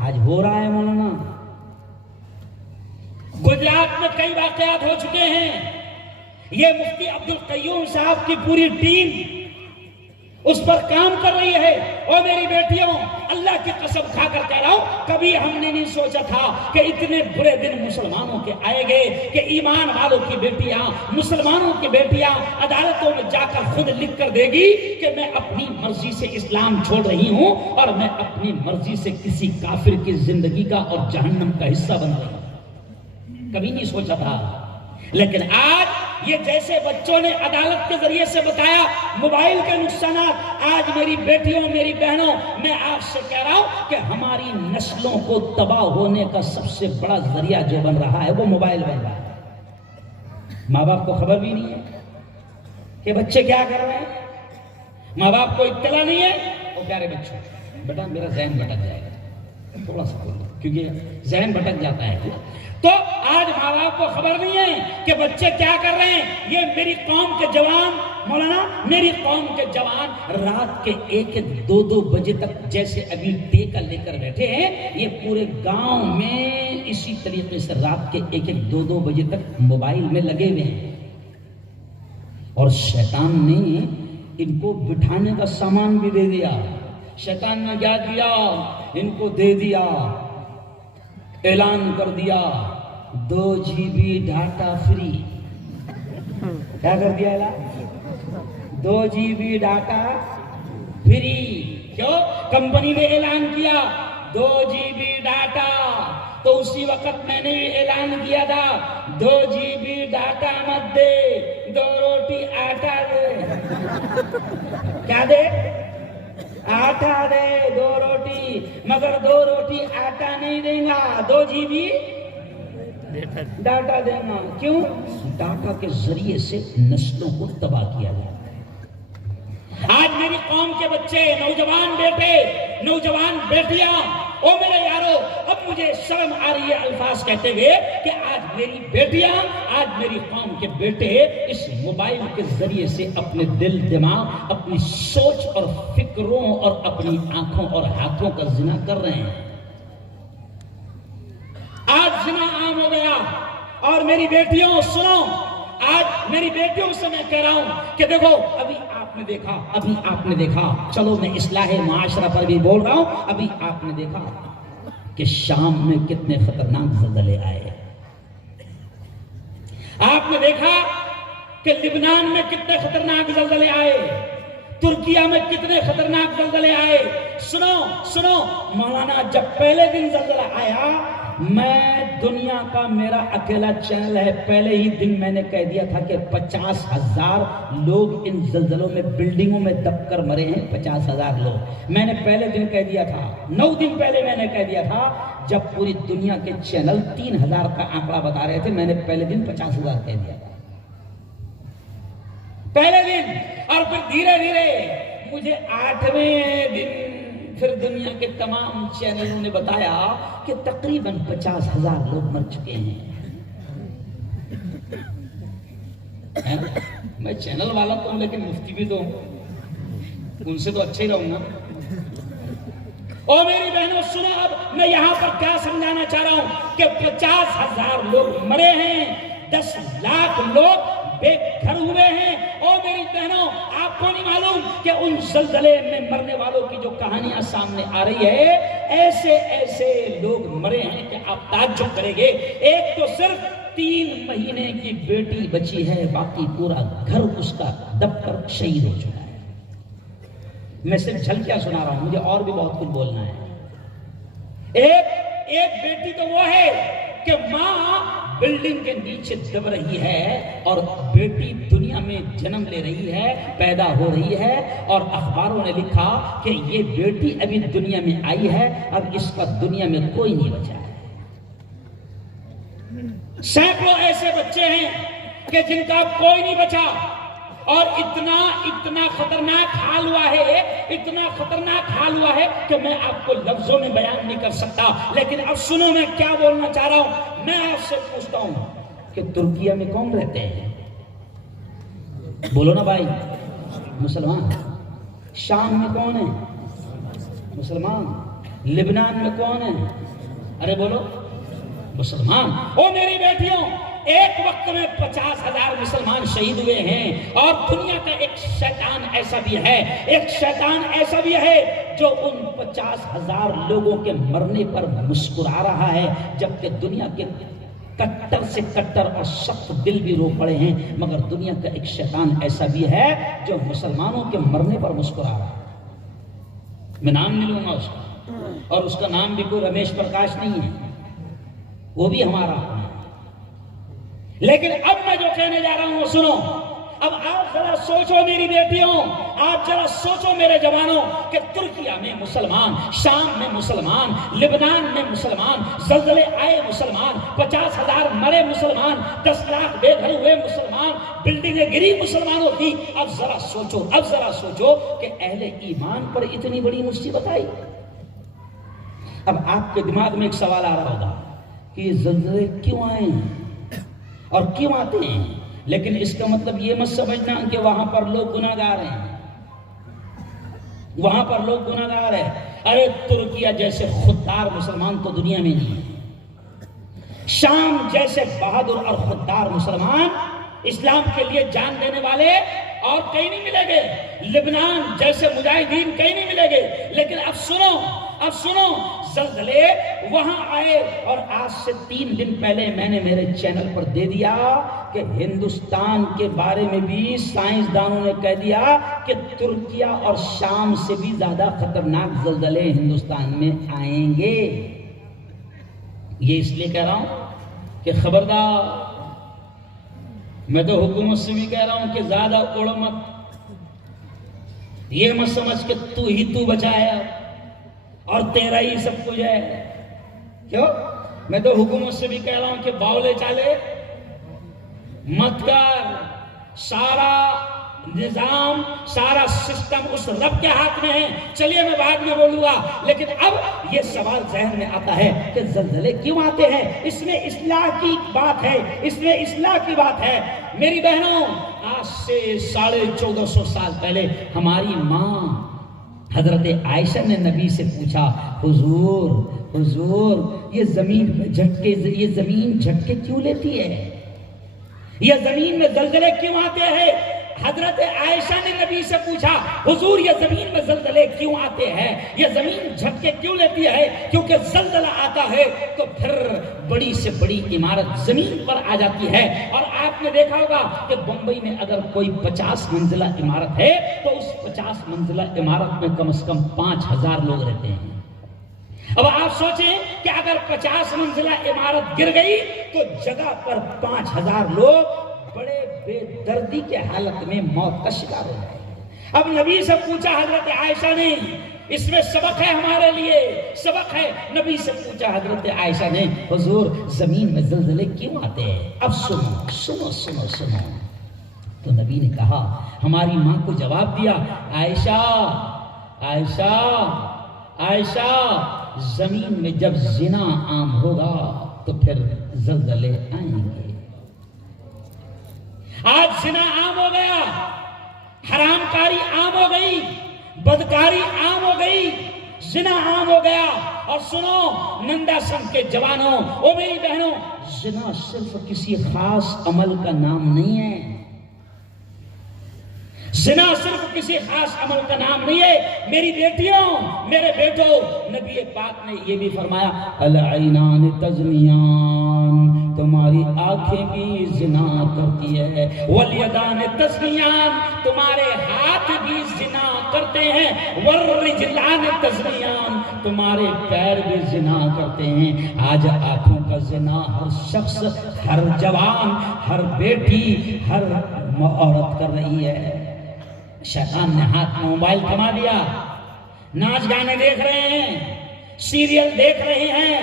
آج ہو رہا ہے مولانا، گجرات میں کئی واقعات ہو چکے ہیں، یہ مفتی عبدالقیوم صاحب کی پوری ٹیم اس پر کام کر رہی ہے۔ اور میری بیٹیوں، اللہ کی قسم کھا کر کہہ رہا ہوں، کبھی ہم نے نہیں سوچا تھا کہ اتنے برے دن مسلمانوں کے آئے گے کہ ایمان والوں کی بیٹیاں، مسلمانوں کی بیٹیاں عدالتوں میں جا کر خود لکھ کر دے گی کہ میں اپنی مرضی سے اسلام چھوڑ رہی ہوں اور میں اپنی مرضی سے کسی کافر کی زندگی کا اور جہنم کا حصہ بن رہی ہوں۔ کبھی نہیں سوچا تھا، لیکن آج یہ جیسے بچوں نے عدالت کے ذریعے سے بتایا موبائل کے نقصانات، آج میری بیٹیوں، میری بہنوں، میں آپ سے کہہ رہا ہوں کہ ہماری نسلوں کو تباہ ہونے کا سب سے بڑا ذریعہ جو بن رہا ہے وہ موبائل بن رہا ہے۔ ماں باپ کو خبر بھی نہیں ہے، کہ بچے کیا کر رہے ہیں، ماں باپ کو اطلاع نہیں ہے. اور پیارے بچوں، بیٹا میرا ذہن بھٹک جائے گا، تھوڑا سا بولو کیونکہ ذہن بھٹک جاتا ہے. تو آج ماں باپ کو خبر نہیں ہے کہ بچے کیا کر رہے ہیں. یہ میری قوم کے جوان، مولانا میری قوم کے جوان رات کے 1-2 بجے تک جیسے ابھی ٹیکا لے کر بیٹھے ہیں، یہ پورے گاؤں میں اسی طریقے سے رات کے 1-2 بجے تک موبائل میں لگے ہوئے ہیں. اور شیطان نے ان کو بٹھانے کا سامان بھی دے دیا. شیطان نے کیا کیا، ان کو دے دیا، اعلان کر دیا 2 GB ڈاٹا فری. کیا کر دیا اعلان؟ 2 GB ڈاٹا فری. کیوں؟ کمپنی نے اعلان کیا 2 GB ڈاٹا. تو اسی وقت میں نے بھی اعلان کیا تھا 2 GB ڈاٹا مت دے، 2 روٹی آٹا دے. کیا دے؟ آٹا دے، 2 روٹی. مگر 2 روٹی آٹا نہیں دیں گا، 2 GB ڈاٹا دیں گا. کیوں؟ ڈاٹا کے ذریعے سے نسلوں کو تباہ کیا جائے. آج میری قوم کے بچے، نوجوان بیٹے، نوجوان بیٹیاں، او میرے یارو، اب مجھے شرم آ رہی ہے الفاظ کہتے ہوئے کہ آج میری بیٹیاں، آج میری قوم کے بیٹے اس موبائل کے ذریعے سے اپنے دل دماغ، اپنی سوچ اور فکروں اور اپنی آنکھوں اور ہاتھوں کا زنا کر رہے ہیں. آج زنا عام ہو گیا. اور میری بیٹیوں سنو، آج میری بیٹیوں سے میں کہہ رہا ہوں کہ دیکھو، ابھی آپ نے دیکھا، چلو میں اصلاح معاشرہ پر بھی بول رہا ہوں. ابھی آپ نے دیکھا کہ شام میں کتنے خطرناک زلزلے آئے. آپ نے دیکھا کہ لبنان میں کتنے خطرناک زلزلے آئے، ترکیہ میں کتنے خطرناک زلزلے آئے. سنو مولانا، جب پہلے دن زلزلہ آیا، میں دنیا کا میرا اکیلا چینل ہے، پہلے ہی دن میں نے کہہ دیا تھا کہ 50,000 لوگ ان زلزلوں میں بلڈنگوں میں دب کر مرے ہیں. 50,000 لوگ میں نے پہلے دن کہہ دیا تھا. 9 دن پہلے میں نے کہہ دیا تھا، جب پوری دنیا کے چینل 3,000 کا آنکڑا بتا رہے تھے، میں نے پہلے دن 50,000 کہہ دیا تھا پہلے دن. اور پھر دھیرے دھیرے مجھے 8ویں دن پھر دنیا کے تمام چینلوں نے بتایا کہ تقریباً 50,000 لوگ مر چکے ہیں. میں چینل والا تو ہوں لیکن مفتی بھی تو ہوں، ان سے تو اچھے ہی رہوں گا. اور میری بہنوں سنو، اب میں یہاں پر کیا سمجھانا چاہ رہا ہوں کہ 50,000 لوگ مرے ہیں، 10 لاکھ لوگ بے گھر ہوئے ہیں. اور میری بہنوں، آپ کو نہیں معلوم کہ ان زلزلے میں مرنے والوں کی جو کہانیاں سامنے آ رہی ہے، ایسے ایسے لوگ مرے ہیں کہ آپ تعجب کریں گے. ایک تو صرف 3 مہینے کی بیٹی بچی ہے، باقی پورا گھر اس کا دب کر شہید ہو چکا ہے. میں صرف جھلکیاں سنا رہا ہوں، مجھے اور بھی بہت کچھ بولنا ہے. ایک بیٹی تو وہ ہے کہ ماں بلڈنگ کے نیچے دب رہی ہے اور بیٹی دنیا میں جنم لے رہی ہے، پیدا ہو رہی ہے، اور اخباروں نے لکھا کہ یہ بیٹی ابھی دنیا میں آئی ہے، اب اس کا دنیا میں کوئی نہیں بچا ہے. سینکڑوں ایسے بچے ہیں کہ جن کا کوئی نہیں بچا. اور اتنا خطرناک حال ہوا ہے، اتنا خطرناک حال ہوا ہے کہ میں آپ کو لفظوں میں بیان نہیں کر سکتا. لیکن اب سنو میں کیا بولنا چاہ رہا ہوں. میں آپ سے پوچھتا ہوں کہ ترکیہ میں کون رہتے ہیں؟ بولو نا بھائی، مسلمان. شام میں کون ہے؟ مسلمان. لبنان میں کون ہے؟ ارے بولو، مسلمان. او میری بیٹیوں، ایک وقت میں 50,000 مسلمان شہید ہوئے ہیں. اور دنیا کا ایک شیطان ایسا بھی ہے جو ان 50,000 لوگوں کے مرنے پر مسکرا رہا ہے، جبکہ دنیا کے کٹر سے کٹر اور سخت دل بھی رو پڑے ہیں. مگر دنیا کا ایک شیطان ایسا بھی ہے جو مسلمانوں کے مرنے پر مسکرا رہا ہے. میں نام نہیں لوں گا اس کا، اور اس کا نام بھی کوئی رمیش پرکاش نہیں ہے، وہ بھی ہمارا. لیکن اب میں جو کہنے جا رہا ہوں وہ سنو. اب آپ ذرا سوچو میری بیٹیوں، آپ ذرا سوچو میرے جوانوں کہ ترکیہ میں مسلمان، شام میں مسلمان، لبنان میں مسلمان، زلزلے آئے مسلمان، 50,000 مرے مسلمان، 10 لاکھ بے گھر ہوئے مسلمان، بلڈنگیں گری مسلمانوں کی۔ اب ذرا سوچو کہ اہل ایمان پر اتنی بڑی مصیبت آئی۔ اب آپ کے دماغ میں ایک سوال آ رہا ہوگا کہ یہ زلزلے کیوں آئے ہیں اور کیوں آتے ہیں، لیکن اس کا مطلب یہ مت سمجھنا کہ وہاں پر لوگ گناہگار ہیں، وہاں پر لوگ گناہگار ہیں۔ ارے ترکیہ جیسے خوددار مسلمان تو دنیا میں نہیں ہے، شام جیسے بہادر اور خوددار مسلمان، اسلام کے لیے جان دینے والے اور کہیں نہیں ملیں گے، لبنان جیسے مجاہدین کہیں نہیں ملیں گے۔ لیکن اب سنو زلزلے وہاں آئے، اور آج سے 3 دن پہلے میں نے میرے چینل پر دے دیا کہ ہندوستان کے بارے میں بھی سائنسدانوں نے کہہ دیا کہ ترکیہ اور شام سے بھی زیادہ خطرناک زلزلے ہندوستان میں آئیں گے۔ یہ اس لیے کہہ رہا ہوں کہ خبردار، میں تو حکومت سے بھی کہہ رہا ہوں کہ زیادہ اڑ مت، یہ مت سمجھ کہ تو بچایا اور تیرا ہی سب کچھ ہے۔ کیوں؟ میں تو حکومت سے بھی کہہ رہا ہوں کہ باولے چالے مت کر، سارا نظام، سارا سسٹم اس رب کے ہاتھ میں ہے۔ چلیے میں بعد میں بولوں گا، لیکن اب یہ سوال ذہن میں آتا ہے کہ زلزلے کیوں آتے ہیں؟ اس میں اصلاح کی بات ہے، اس میں اصلاح کی بات ہے۔ میری بہنوں، آج سے 1450 سال پہلے ہماری ماں حضرت عائشہ نے نبی سے پوچھا، حضور یہ زمین جھٹکے کیوں لیتی ہے؟ یہ زمین میں زلزلے کیوں آتے ہیں؟ حضرت عائشہ نے نبی سے پوچھا، حضور یہ زمین میں زلزلے کیوں آتے ہیں؟ یہ زمین جھٹکے کیوں لیتی ہے؟ کیونکہ زلزلہ آتا ہے تو پھر بڑی سے بڑی عمارت زمین پر آ جاتی ہے۔ اور آپ نے دیکھا ہوگا کہ بمبئی میں اگر کوئی 50 منزلہ عمارت ہے تو اس 50 منزلہ عمارت میں کم از کم 5,000 لوگ رہتے ہیں۔ اب آپ سوچیں کہ اگر 50 منزلہ عمارت گر گئی تو جگہ پر 5,000 لوگ بڑے بے دردی کے حالت میں موت کا شکار ہو جائے۔ اب نبی سے پوچھا حضرت عائشہ نے، اس میں سبق ہے ہمارے لیے، سبق ہے۔ نبی سے پوچھا حضرت عائشہ نے، حضور زمین میں زلزلے کیوں آتے ہیں؟ اب سنو۔ تو نبی نے کہا، ہماری ماں کو جواب دیا، عائشہ زمین میں جب زنا عام ہوگا تو پھر زلزلے آئیں گے۔ آج زنا عام ہو گیا، حرام کاری عام ہو گئی، بدکاری عام ہو گئی، زنا عام ہو گیا۔ اور سنو نندا سنگھ کے جوانوں، او میری بہنوں، زنا صرف کسی خاص عمل کا نام نہیں ہے، زنا صرف کسی خاص عمل کا نام نہیں ہے۔ میری بیٹیوں، میرے بیٹوں، نبی پاک نے یہ بھی فرمایا، العینان تزنیان، تمہاری آنکھیں بھی زنا کرتی ہے، والیدان تزنیان، تمہارے ہاتھ بھی زنا کرتے ہیں، والرجلان تزنیان، تمہارے پیر بھی زنا کرتے ہیں۔ آج آنکھوں کا زنا ہر شخص، ہر جوان، ہر بیٹی، ہر عورت کر رہی ہے۔ شیطان نے ہاتھ میں موبائل تھما دیا، ناچ گانے دیکھ رہے ہیں، سیریل دیکھ رہے ہیں،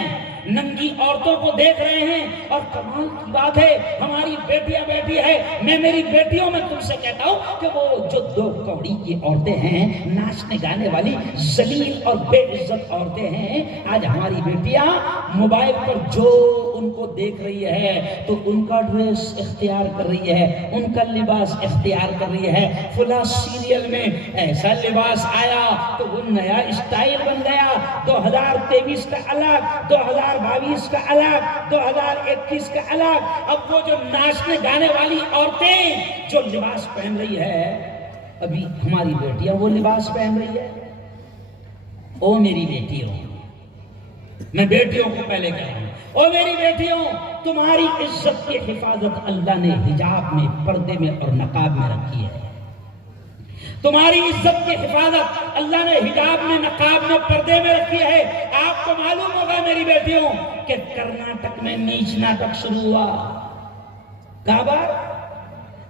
ننگی عورتوں کو دیکھ رہے ہیں۔ اور کمال کی بات ہے، ہماری بیٹیاں بیٹھی ہے، میں میری بیٹیوں میں تم سے کہتا ہوں کہ وہ جو 2 کوڑی کی عورتیں ہیں، ناچنے گانے والی ذلیل اور بے عزت عورتیں ہیں، آج ہماری بیٹیاں موبائل پر جو ان کو دیکھ رہی ہے تو ان کا ڈریس اختیار کر رہی ہے، ان کا لباس اختیار کر رہی ہے۔ فلاں سیریل میں ایسا لباس آیا تو وہ نیا اسٹائل بن گیا، 2023 کا الگ، 2022 کا الگ، 2021 کا الگ۔ اب وہ جو ناچنے گانے والی عورتیں جو لباس پہن رہی ہے، ابھی ہماری بیٹیاں وہ لباس پہن رہی ہے۔ او میری بیٹیوں، میں بیٹیوں کو پہلے کہہ رہا ہوں، او میری بیٹیوں، تمہاری عزت کی حفاظت اللہ نے حجاب میں، پردے میں اور نقاب میں رکھی ہے۔ تمہاری عزت کی حفاظت اللہ نے حجاب میں، نقاب میں، پردے میں رکھی ہے۔ آپ کو معلوم ہوگا میری بیٹیوں کہ کرناٹک میں نیچ ناٹک شروع ہوا۔ کہاں بار؟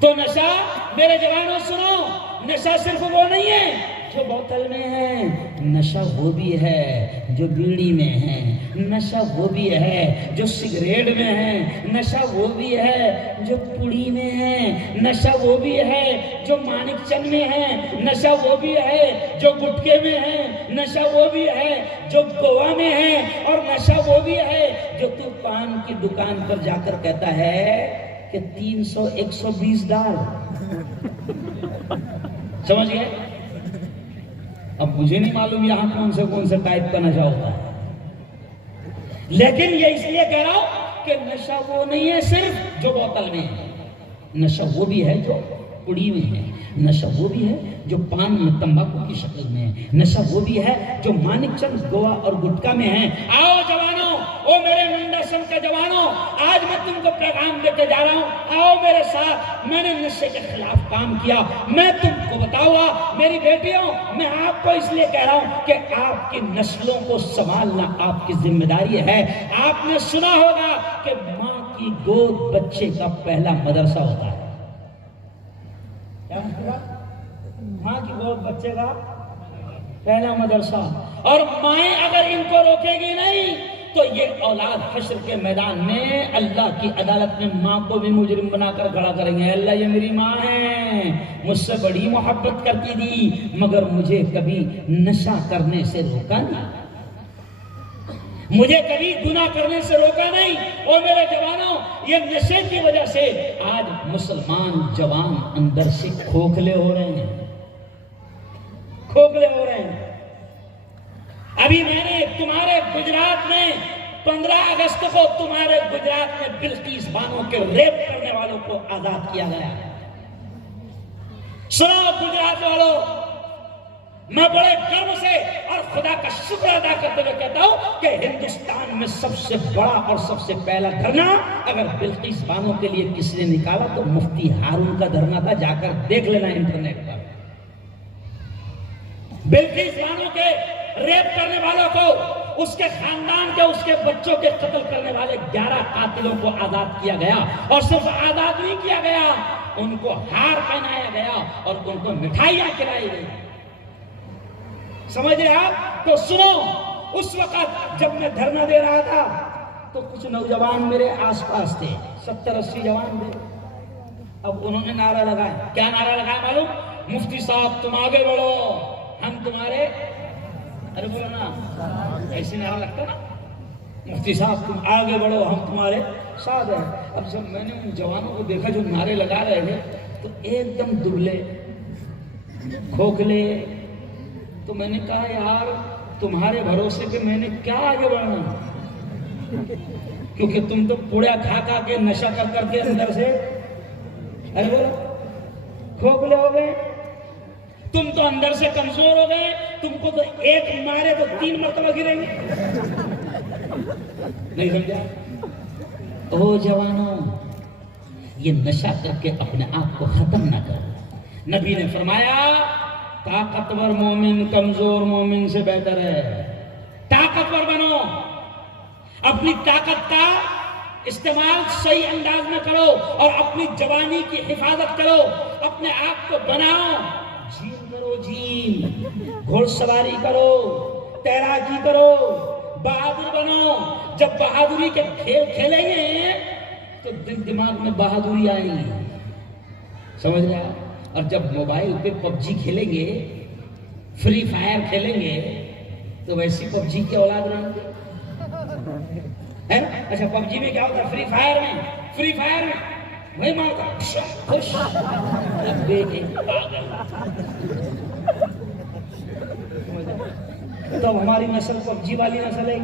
تو نشہ میرے جوانوں سنو، نشہ صرف وہ نہیں ہے جو بوتل میں ہے، نشہ وہ بھی ہے جو بیڑی میں ہے، نشہ وہ بھی ہے جو سگریٹ میں ہے، نشہ وہ بھی ہے جو پوڑی میں ہے، نشہ وہ بھی ہے جو مانک چند میں ہے، نشہ وہ بھی ہے جو گٹکے میں ہے، نشہ وہ بھی ہے جو گوا میں ہے، اور نشہ وہ بھی ہے جو تو پان کی دکان پر جا کر کہتا ہے کہ 300 120 ڈال. سمجھ گئے؟ اب مجھے نہیں معلوم یہاں کون سے ٹائپ کا نشہ ہوتا ہے، لیکن یہ اس لیے کہہ رہا ہوں کہ نشہ وہ نہیں ہے صرف جو بوتل میں ہے، نشہ وہ بھی ہے جو پڑی میں ہے، نشہ وہ بھی ہے جو پان میں تمباکو کی شکل میں ہے، نشہ وہ بھی ہے جو مانک چند گوا اور گٹکا میں ہے. آؤ جوانوں، او میرے منڈاسن کے جوانوں، آج میں تم کو پیغام دے کے جا رہا ہوں، آؤ میرے ساتھ. میں نے نشے کے خلاف کام کیا، میں تم کو بتاؤں میری بیٹیوں، میں آپ کو اس لیے کہہ رہا ہوں کہ آپ کی نسلوں کو سنبھالنا آپ کی ذمہ داری ہے. آپ نے سنا ہوگا کہ ماں کی گود بچے کا پہلا مدرسہ ہوتا ہے. ماں کی گود بچے کا پہلا مدرسہ، اور مائیں اگر ان کو روکے گی نہیں تو یہ اولاد حشر کے میدان میں اللہ کی عدالت میں ماں کو بھی مجرم بنا کر کھڑا کریں گے. اللہ یہ میری ماں ہے، مجھ سے بڑی محبت کرتی تھی مگر مجھے کبھی نشہ کرنے سے روکا نہیں، مجھے کبھی گناہ کرنے سے روکا نہیں. اور میرے جوانوں، یہ نشے کی وجہ سے آج مسلمان جوان اندر سے کھوکھلے ہو رہے ہیں، کھوکھلے ہو رہے ہیں. ابھی میں نے تمہارے گجرات میں 15 اگست کو تمہارے گجرات میں بلقیس بانو کے ریپ کرنے والوں کو آزاد کیا گیا. سنو گجرات والوں، میں بڑے گرو سے اور خدا کا شکر ادا کرتے ہوئے کہتا ہوں کہ ہندوستان میں سب سے بڑا اور سب سے پہلا دھرنا اگر بلقیس بانو کے لیے کسی نے نکالا تو مفتی ہارون کا دھرنا تھا. جا کر دیکھ لینا انٹرنیٹ پر. بلقیس بانو کے ریپ کرنے والوں کو، اس کے خاندان کے، اس کے بچوں کے قتل کرنے والے 11 قاتلوں کو آزاد کیا گیا. اور صرف آزاد نہیں کیا گیا، ان کو ہار پہنایا گیا اور ان کو مٹھائیاں کھلائی گئی. سمجھ رہے آپ؟ تو سنو، اس وقت جب میں دھرنا دے رہا تھا تو کچھ نوجوان میرے آس پاس تھے، 70-80 جوان تھے. اب انہوں نے نعرہ لگایا. کیا نعرہ لگایا معلوم؟ مفتی صاحب تم آگے بڑھو، ہم تمہارے، ارے بولو نا، ایسے نعرہ لگتا نا، مفتی صاحب تم آگے بڑھو ہم تمہارے ساتھ ہیں. اب جب میں نے ان جوانوں کو دیکھا جو نعرے لگا رہے تھے تو ایک دم دبلے کھوکھلے. تو میں نے کہا یار تمہارے بھروسے پہ میں نے کیا آگے بڑھنا، کیونکہ تم تو پوڑیا کھا کھا کے نشہ کر کر کے اندر سے ارے بولو کھوکھلے ہو گئے. تم تو اندر سے کمزور ہو گئے. تم کو تو ایک مارے تو 3 مرتبہ گریں گے. نہیں سمجھا؟ او جوانوں، یہ نشہ کر کے اپنے آپ کو ختم نہ کرو. نبی نے فرمایا طاقتور مومن کمزور مومن سے بہتر ہے. طاقتور بنو، اپنی طاقت کا استعمال صحیح انداز میں کرو اور اپنی جوانی کی حفاظت کرو. اپنے آپ کو بناؤ، جیم کرو، جیم، گھوڑ سواری کرو، تیراکی کرو، بہادر بنو. جب بہادری کے کھیل کھیلیں گے تو دل دماغ میں بہادری آئے گی. سمجھ رہے آپ؟ اور جب موبائل پہ PUBG کھیلیں گے، فری فائر کھیلیں گے تو ویسی PUBG کی اولاد رہیں گے، ہے نا؟ اچھا PUBG میں کیا ہوتا ہے؟ فری فائر میں وہی مارتا خوش تو ہماری نسل PUBG والی نسل ہے.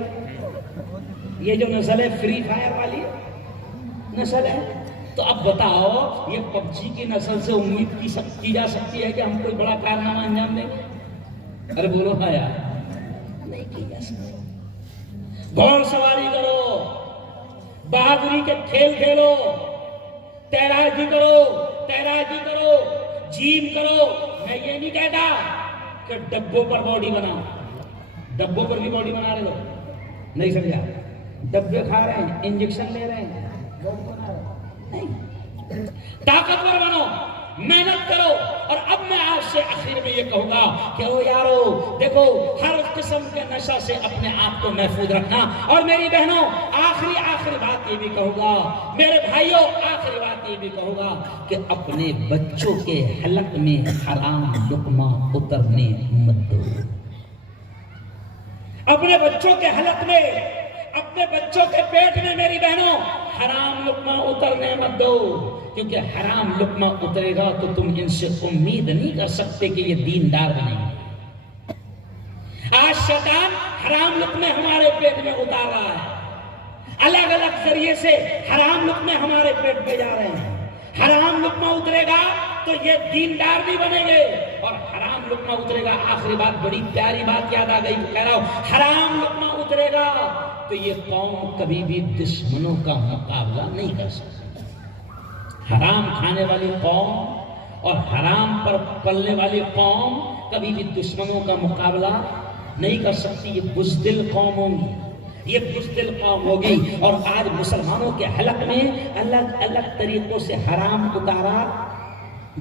یہ جو نسل ہے فری فائر والی نسل ہے. تو اب بتاؤ یہ PUBG کی نسل سے امید کی جا سکتی ہے کہ ہم کوئی بڑا کارنامہ انجام دیں گے؟ ارے بولو ہاں یار، نہیں کی جا سکتی. گھوڑ سواری کرو، بہادری کے کھیل کھیلو، تیراکی کرو، جیم کرو. میں یہ نہیں کہتا کہ ڈبوں پر باڈی بناؤ. ڈبوں پر بھی باڈی بنا رہے ہو، نہیں سمجھا؟ ڈبے کھا رہے ہیں، انجیکشن لے رہے ہیں، باڈی بنا رہے ہیں. نہیں، طاقتور بنو، محنت کرو. اور اب میں آپ سے آخر میں یہ کہوں گا کہ او یارو دیکھو ہر قسم کے نشہ سے اپنے آپ کو محفوظ رکھنا. اور میری بہنوں آخری بات یہ بھی کہوں گا، میرے بھائیوں آخری بات یہ بھی کہوں گا کہ اپنے بچوں کے حلق میں حرام لقمہ اترنے مت دو. اپنے بچوں کے حلق میں، اپنے بچوں کے پیٹ میں میری بہنوں حرام لقمہ اترنے مت دو. کیونکہ حرام لقمہ اترے گا تو تم ان سے امید نہیں کر سکتے کہ یہ دیندار بنیں گے. آج شیطان حرام لقمے ہمارے پیٹ میں اتار رہا ہے، الگ الگ ذریعے سے حرام لقمے ہمارے پیٹ میں جا رہے ہیں. حرام لقمہ اترے گا تو یہ دیندار بھی بنیں گے، اور حرام لقمہ اترے گا. آخری بات، بڑی پیاری بات یاد آ گئی، کہہ رہا ہوں حرام لقمہ اترے گا تو یہ قوم کبھی بھی دشمنوں کا مقابلہ نہیں کر سکتی. حرام کھانے والی قوم اور حرام پر پلنے والی قوم کبھی بھی دشمنوں کا مقابلہ نہیں کر سکتی. یہ بزدل قوم ہوگی، یہ بزدل قوم ہوگی. اور آج مسلمانوں کے حلق میں الگ الگ طریقوں سے حرام اتارا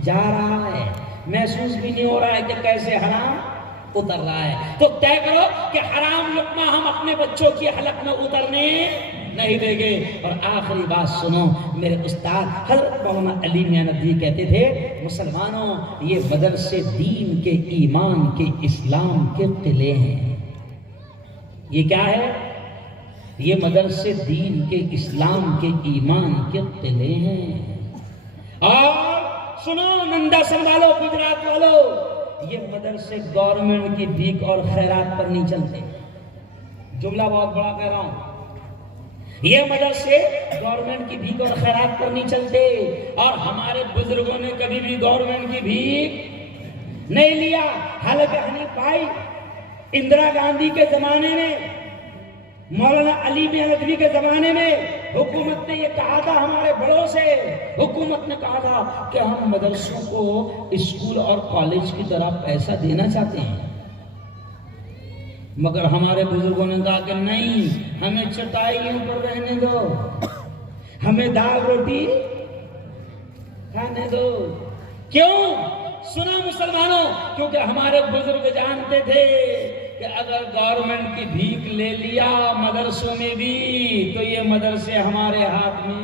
جا رہا ہے. محسوس بھی نہیں ہو رہا ہے کہ کیسے حرام اتر رہا ہے. تو طے کرو کہ حرام لقمہ ہم اپنے بچوں کی حلق میں اترنے نہیں دیں گے. اور آخری بات سنو، میرے استاد حضرت مولانا علی میاں ندوی کہتے تھے مسلمانوں یہ مدرسے دین کے، ایمان کے، اسلام کے قلعے ہیں. یہ کیا ہے؟ یہ مدرسے دین کے، اسلام کے، ایمان کے قلعے ہیں. اور سنو نندا سنبھالو گجرات والو، یہ مدرسے گورنمنٹ کی بھیک اور خیرات پر نہیں چلتے. جملہ بہت بڑا کہہ رہا ہوں، یہ مدرسے گورنمنٹ کی بھیک اور خیرات پر نہیں چلتے. اور ہمارے بزرگوں نے کبھی بھی گورنمنٹ کی بھیک نہیں لیا. حالانکہ حنیف بھائی اندرا گاندھی کے زمانے میں، مولانا علی میاں ندوی کے زمانے میں حکومت نے یہ کہا تھا، ہمارے بڑوں سے حکومت نے کہا تھا کہ ہم مدرسوں کو اسکول اور کالج کی طرح پیسہ دینا چاہتے ہیں. مگر ہمارے بزرگوں نے کہا کہ نہیں، ہمیں چٹائیوں پر رہنے دو، ہمیں دال روٹی کھانے دو. کیوں؟ سنا مسلمانوں، کیونکہ ہمارے بزرگ جانتے تھے کہ اگر گورنمنٹ کی بھیک لے لیا مدرسوں میں بھی تو یہ مدرسے ہمارے ہاتھ میں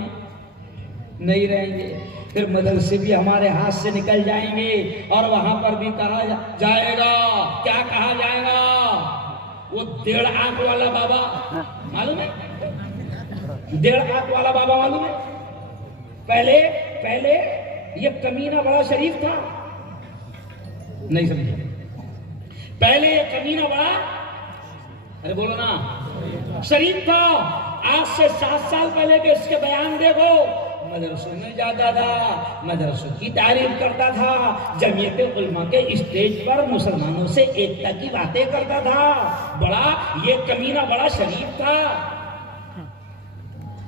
نہیں رہیں گے. پھر مدرسے بھی ہمارے ہاتھ سے نکل جائیں گے اور وہاں پر بھی کہا جائے گا، کیا کہا جائے گا؟ وہ 1.5 آنکھ والا بابا معلوم ہے؟ 1.5 آنکھ والا بابا معلوم ہے؟ پہلے یہ کمینہ بڑا شریف تھا، نہیں سمجھے؟ پہلے یہ کمینہ بڑا، ارے بولو نا، شریف تھا. آج سے 7 سال پہلے کے اس کے بیان دیکھو. مدرسوں میں جاتا تھا، مدرسوں کی تعریف کرتا تھا، جمعیت علماء کے اسٹیج پر مسلمانوں سے ایکتا کی باتیں کرتا تھا. بڑا یہ کمینہ بڑا شریف تھا،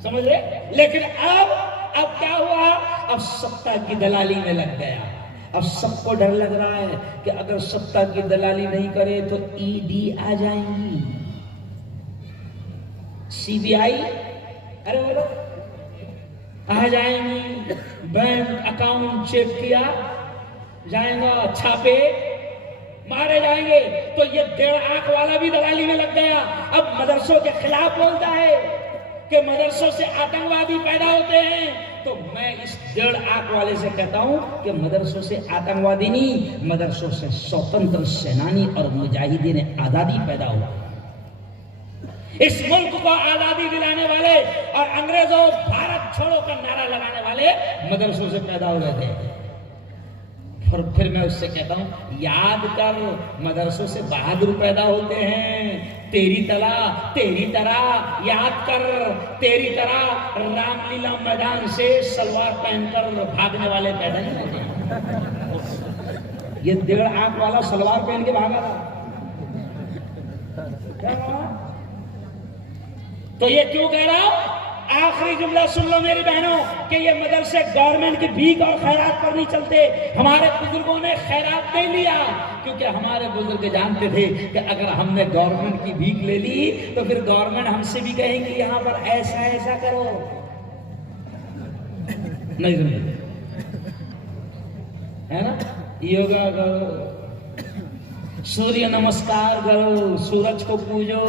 سمجھ رہے؟ لیکن اب کیا ہوا؟ اب ستا کی دلالی میں لگ گیا. اب سب کو ڈر لگ رہا ہے کہ اگر ستا کی دلالی نہیں کرے تو ای ڈی آ جائیں گی، سی بی آئی ارے بولو آ جائیں گی، بینک اکاؤنٹ چیک کیا جائیں گا، چھاپے مارے جائیں گے. تو یہ 1.5 آنکھ والا بھی دلالی میں لگ گیا. اب مدرسوں کے خلاف بولتا ہے کہ مدرسوں سے آتنکوادی پیدا ہوتے ہیں. تو میں اس 1.5 آنکھ والے سے کہتا ہوں کہ مدرسوں سے آتنکوادی نہیں، مدرسوں سے سوتنتر سینانی اور مجاہدین آزادی پیدا ہوا. اس ملک کو آزادی دلانے والے اور انگریزوں بھارت چھوڑو کا نعرہ لگانے والے مدرسوں سے پیدا ہوئے تھے. اور پھر میں اس سے کہتا ہوں یاد کر، مدرسوں سے بہادر پیدا ہوتے ہیں. تیری طرح یاد کر، تیری طرح رام لیلا میدان سے سلوار پہن کر بھاگنے والے پیدا نہیں ہوتے ہیں. یہ 1.5 آنکھ والا سلوار پہن کے بھاگا تھا. تو یہ کیوں کہہ رہا ہوں؟ آخری جملہ سن لو میری بہنوں کہ یہ مدرسے گورنمنٹ کی بھیک اور خیرات پر نہیں چلتے. ہمارے بزرگوں نے خیرات نہیں لیا کیونکہ ہمارے بزرگ جانتے تھے کہ اگر ہم نے گورنمنٹ کی بھیک لے لی تو پھر گورنمنٹ ہم سے بھی کہیں گی یہاں پر ایسا ایسا کرو. نہیں سمجھے ہے نا؟ یوگا کرو، سوریہ نمسکار کرو، سورج کو پوجو.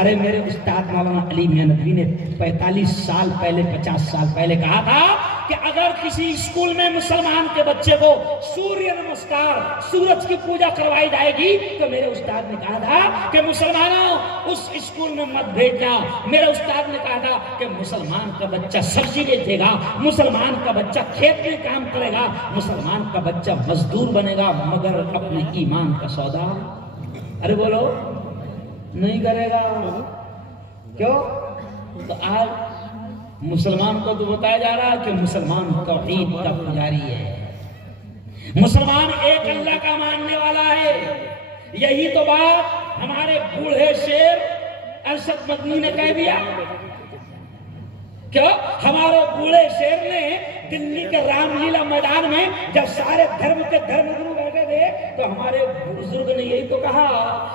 ارے میرے استاد مولانا علی میاں ندوی نے 45 سال پہلے 50 سال پہلے کہا تھا کہ اگر کسی اسکول میں مسلمان کے بچے کو سوریہ نمسکار، سورج کی پوجا کروائی جائے گی تو میرے استاد نے کہا تھا کہ مسلمانوں اس اسکول میں مت بھیجنا. میرے استاد نے کہا تھا کہ مسلمان کا بچہ سبزی بیچے گا، مسلمان کا بچہ کھیت میں کام کرے گا، مسلمان کا بچہ مزدور بنے گا، مگر اپنے ایمان کا سودا ارے بولو نہیں کرے گا. کیوں؟ تو آج مسلمان کو تو بتایا جا رہا ہے کہ مسلمان توحید کا پجاری ہے، مسلمان ایک اللہ کا ماننے والا ہے. یہی تو بات ہمارے بوڑھے شیر ارشد مدنی نے کہہ دیا. کیا ہمارے بوڑھے شیر نے دلی کے رام لیلا میدان میں جب سارے دھرم کے دھرم گرو بیٹھے تھے تو ہمارے بزرگ نے یہی تو کہا.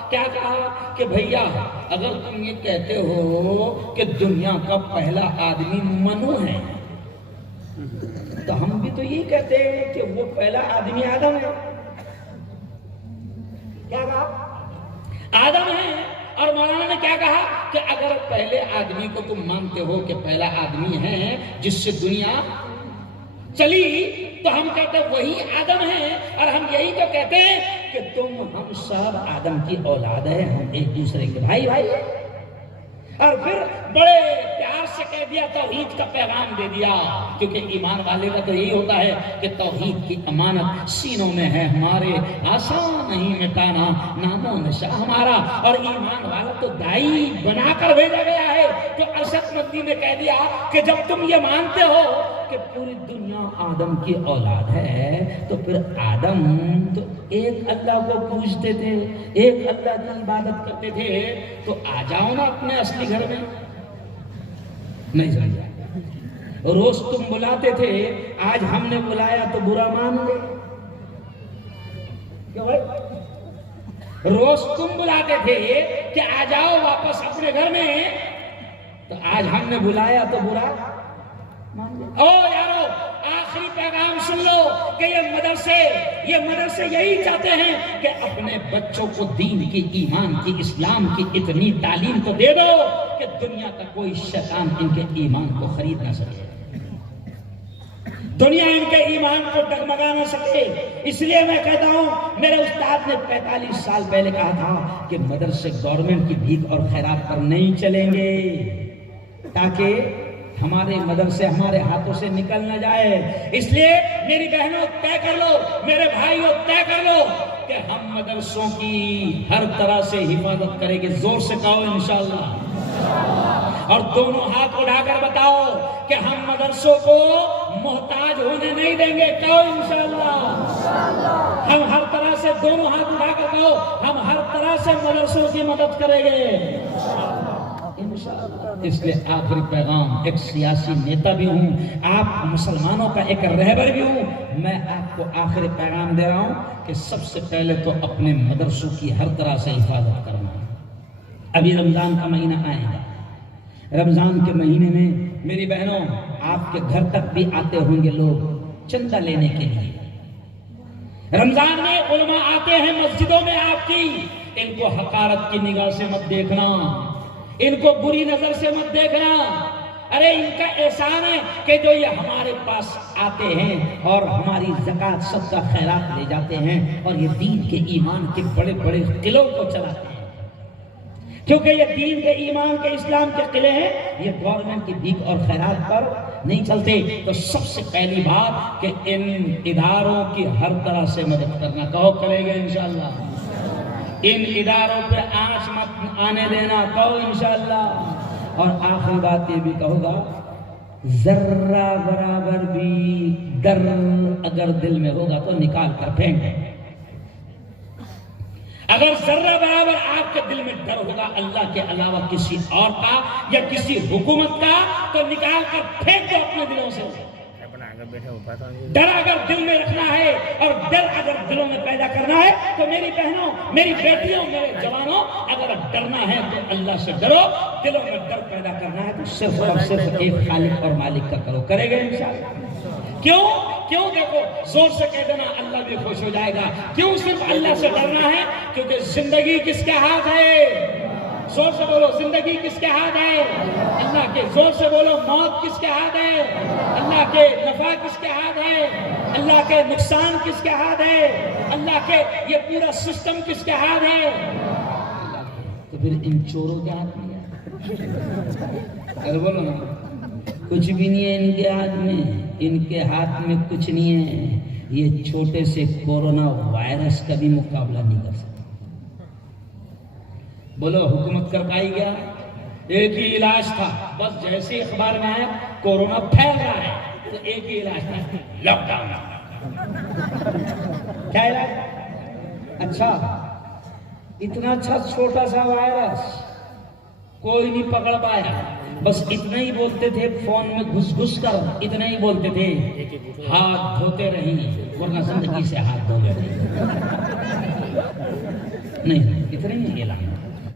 کیا کہا کہ بھیا اگر تم یہ کہتے ہو کہ دنیا کا پہلا آدمی منو ہے تو ہم بھی تو یہی کہتے ہیں کہ وہ پہلا آدمی آدم ہے. کیا کہا؟ آدم ہے. اور مولانا نے کیا کہا کہ اگر پہلے آدمی کو تم مانتے ہو کہ پہلا آدمی ہے جس سے دنیا چلی تو ہم کہتے ہیں وہی آدم ہے. اور ہم یہی تو کہتے ہیں کہ تم ہم سب آدم کی اولاد ہیں، ہم ایک دوسرے کے بھائی بھائی ہیں. اور پھر بڑے پیار سے کہہ دیا، توحید کا پیغام دے دیا. کیونکہ ایمان والے کا تو یہی ہوتا ہے کہ توحید کی امانت سینوں میں ہے ہمارے، آسان نہیں مٹانا نام و نشا ہمارا. اور ایمان والا تو دائی بنا کر بھیجا گیا ہے. تو ارشد مدنی نے کہہ دیا کہ جب تم یہ مانتے ہو کہ پوری دنیا آدم کی اولاد ہے تو پھر آدم تو ایک اللہ کو پوجتے تھے، ایک اللہ کی عبادت کرتے تھے. تو آ جاؤ نا اپنے اصلی گھر میں. نہیں سمجھا؟ روز تم بلاتے تھے، آج ہم نے بلایا تو برا مان گئے. کیوں بھائی؟ روز تم بلاتے تھے کہ آ جاؤ واپس اپنے گھر میں، تو آج ہم نے بلایا تو برا مان گئے. او یارو آخری پیغام سن لو کہ یہ مدرسے یہی چاہتے ہیں کہ اپنے بچوں کو دین کی، ایمان کی، اسلام کی اتنی تعلیم تو دے دو کہ دنیا کا کوئی شیطان ان کے ایمان کو خرید نہ سکے، دنیا ان کے ایمان کو ڈگمگا نہ سکے. اس لیے میں کہتا ہوں میرے استاد نے 45 سال پہلے کہا تھا کہ مدرسے گورنمنٹ کی بھیک اور خیرات پر نہیں چلیں گے تاکہ ہمارے مدرسے ہمارے ہاتھوں سے نکل نہ جائے. اس لیے میری بہنوں طے کر لو، میرے بھائیوں طے کر لو کہ ہم مدرسوں کی ہر طرح سے حفاظت کریں گے. زور سے کہو انشاءاللہ، اور دونوں ہاتھ اٹھا کر بتاؤ کہ ہم مدرسوں کو محتاج ہونے نہیں دیں گے. کہو انشاءاللہ. ہم ہر طرح سے، دونوں ہاتھ اٹھا کر کہو، ہم ہر طرح سے مدرسوں کی مدد کریں گے انشاءاللہ. اس لیے آخری پیغام، ایک سیاسی نیتا بھی ہوں، آپ مسلمانوں کا ایک رہبر بھی ہوں، میں آپ کو آخری پیغام دے رہا ہوں کہ سب سے پہلے تو اپنے مدرسوں کی ہر طرح سے حفاظت کرنا. ابھی رمضان کا مہینہ آئے گا، رمضان کے مہینے میں میری بہنوں آپ کے گھر تک بھی آتے ہوں گے لوگ چندہ لینے کے لیے. رمضان میں علماء آتے ہیں مسجدوں میں آپ کی، ان کو حقارت کی نگاہ سے مت دیکھنا، ان کو بری نظر سے مت دیکھنا. ارے ان کا احسان ہے کہ جو یہ ہمارے پاس آتے ہیں اور ہماری زکوٰۃ صدقہ خیرات لے جاتے ہیں اور یہ دین کے ایمان کے بڑے بڑے قلعوں کو چلاتے ہیں. کیونکہ یہ دین کے، ایمان کے، اسلام کے قلعے ہیں، یہ گورنمنٹ کی بھیک اور خیرات پر نہیں چلتے. تو سب سے پہلی بات کہ ان اداروں کی ہر طرح سے مدد کرنا. کہو کریں گے انشاءاللہ. ان اداروں پہ آنچ مت آنے دینا. کہو انشاءاللہ. اور آخری بات یہ بھی کہوں گا، ذرہ برابر بھی ڈر اگر دل میں ہوگا تو نکال کر پھینک. اگر ذرہ برابر آپ کے دل میں ڈر ہوگا اللہ کے علاوہ کسی اور کا یا کسی حکومت کا تو نکال کر پھینک دو اپنے دلوں سے. ڈر اگر دل میں رکھنا ہے اور ڈر اگر دلوں میں پیدا کرنا ہے تو میری بہنوں، میری بیٹیوں، میرے جوانوں، اگر ڈرنا ہے تو اللہ سے ڈرو. دلوں میں ڈر پیدا کرنا ہے تو صرف اور صرف ایک خالق اور مالک کا کرو. کرے گا انشاءاللہ. کیوں؟ کیوں؟ دیکھو زور سے کہہ دینا اللہ بھی خوش ہو جائے گا. کیوں صرف اللہ سے ڈرنا ہے؟ کیونکہ زندگی کس کے ہاتھ ہے؟ زور سے بولو, زندگی کس کے ہاتھ ہے؟ اللہ کے. زور سے بولو, موت کس کے ہاتھ ہے؟ اللہ کے. نفع کس کے ہاتھ ہے؟ اللہ کے. نقصان کس کے ہاتھ ہے؟ اللہ کے. یہ پورا سسٹم کس کے ہاتھ ہے؟ تو پھر ان چوروں کے ہاتھ میں اگر بولو نا, کچھ بھی نہیں ہے ان کے ہاتھ میں. ان کے ہاتھ میں کچھ نہیں ہے. یہ چھوٹے سے کورونا وائرس کا بھی مقابلہ نہیں کر سکتے. بولو حکومت کر پائی گیا؟ ایک ہی علاج تھا بس. جیسے اخبار میں آیا کورونا پھیل رہا ہے تو ایک ہی علاج تھا, لاک ڈاؤن. کیا علاج؟ اچھا, اتنا اچھا چھوٹا سا وائرس کوئی نہیں پکڑ پایا. بس اتنا ہی بولتے تھے فون میں گھس گھس کر, اتنا ہی بولتے تھے, ہاتھ دھوتے رہیں ورنہ زندگی سے ہاتھ دھو رہے. نہیں اتنا ہی اعلان.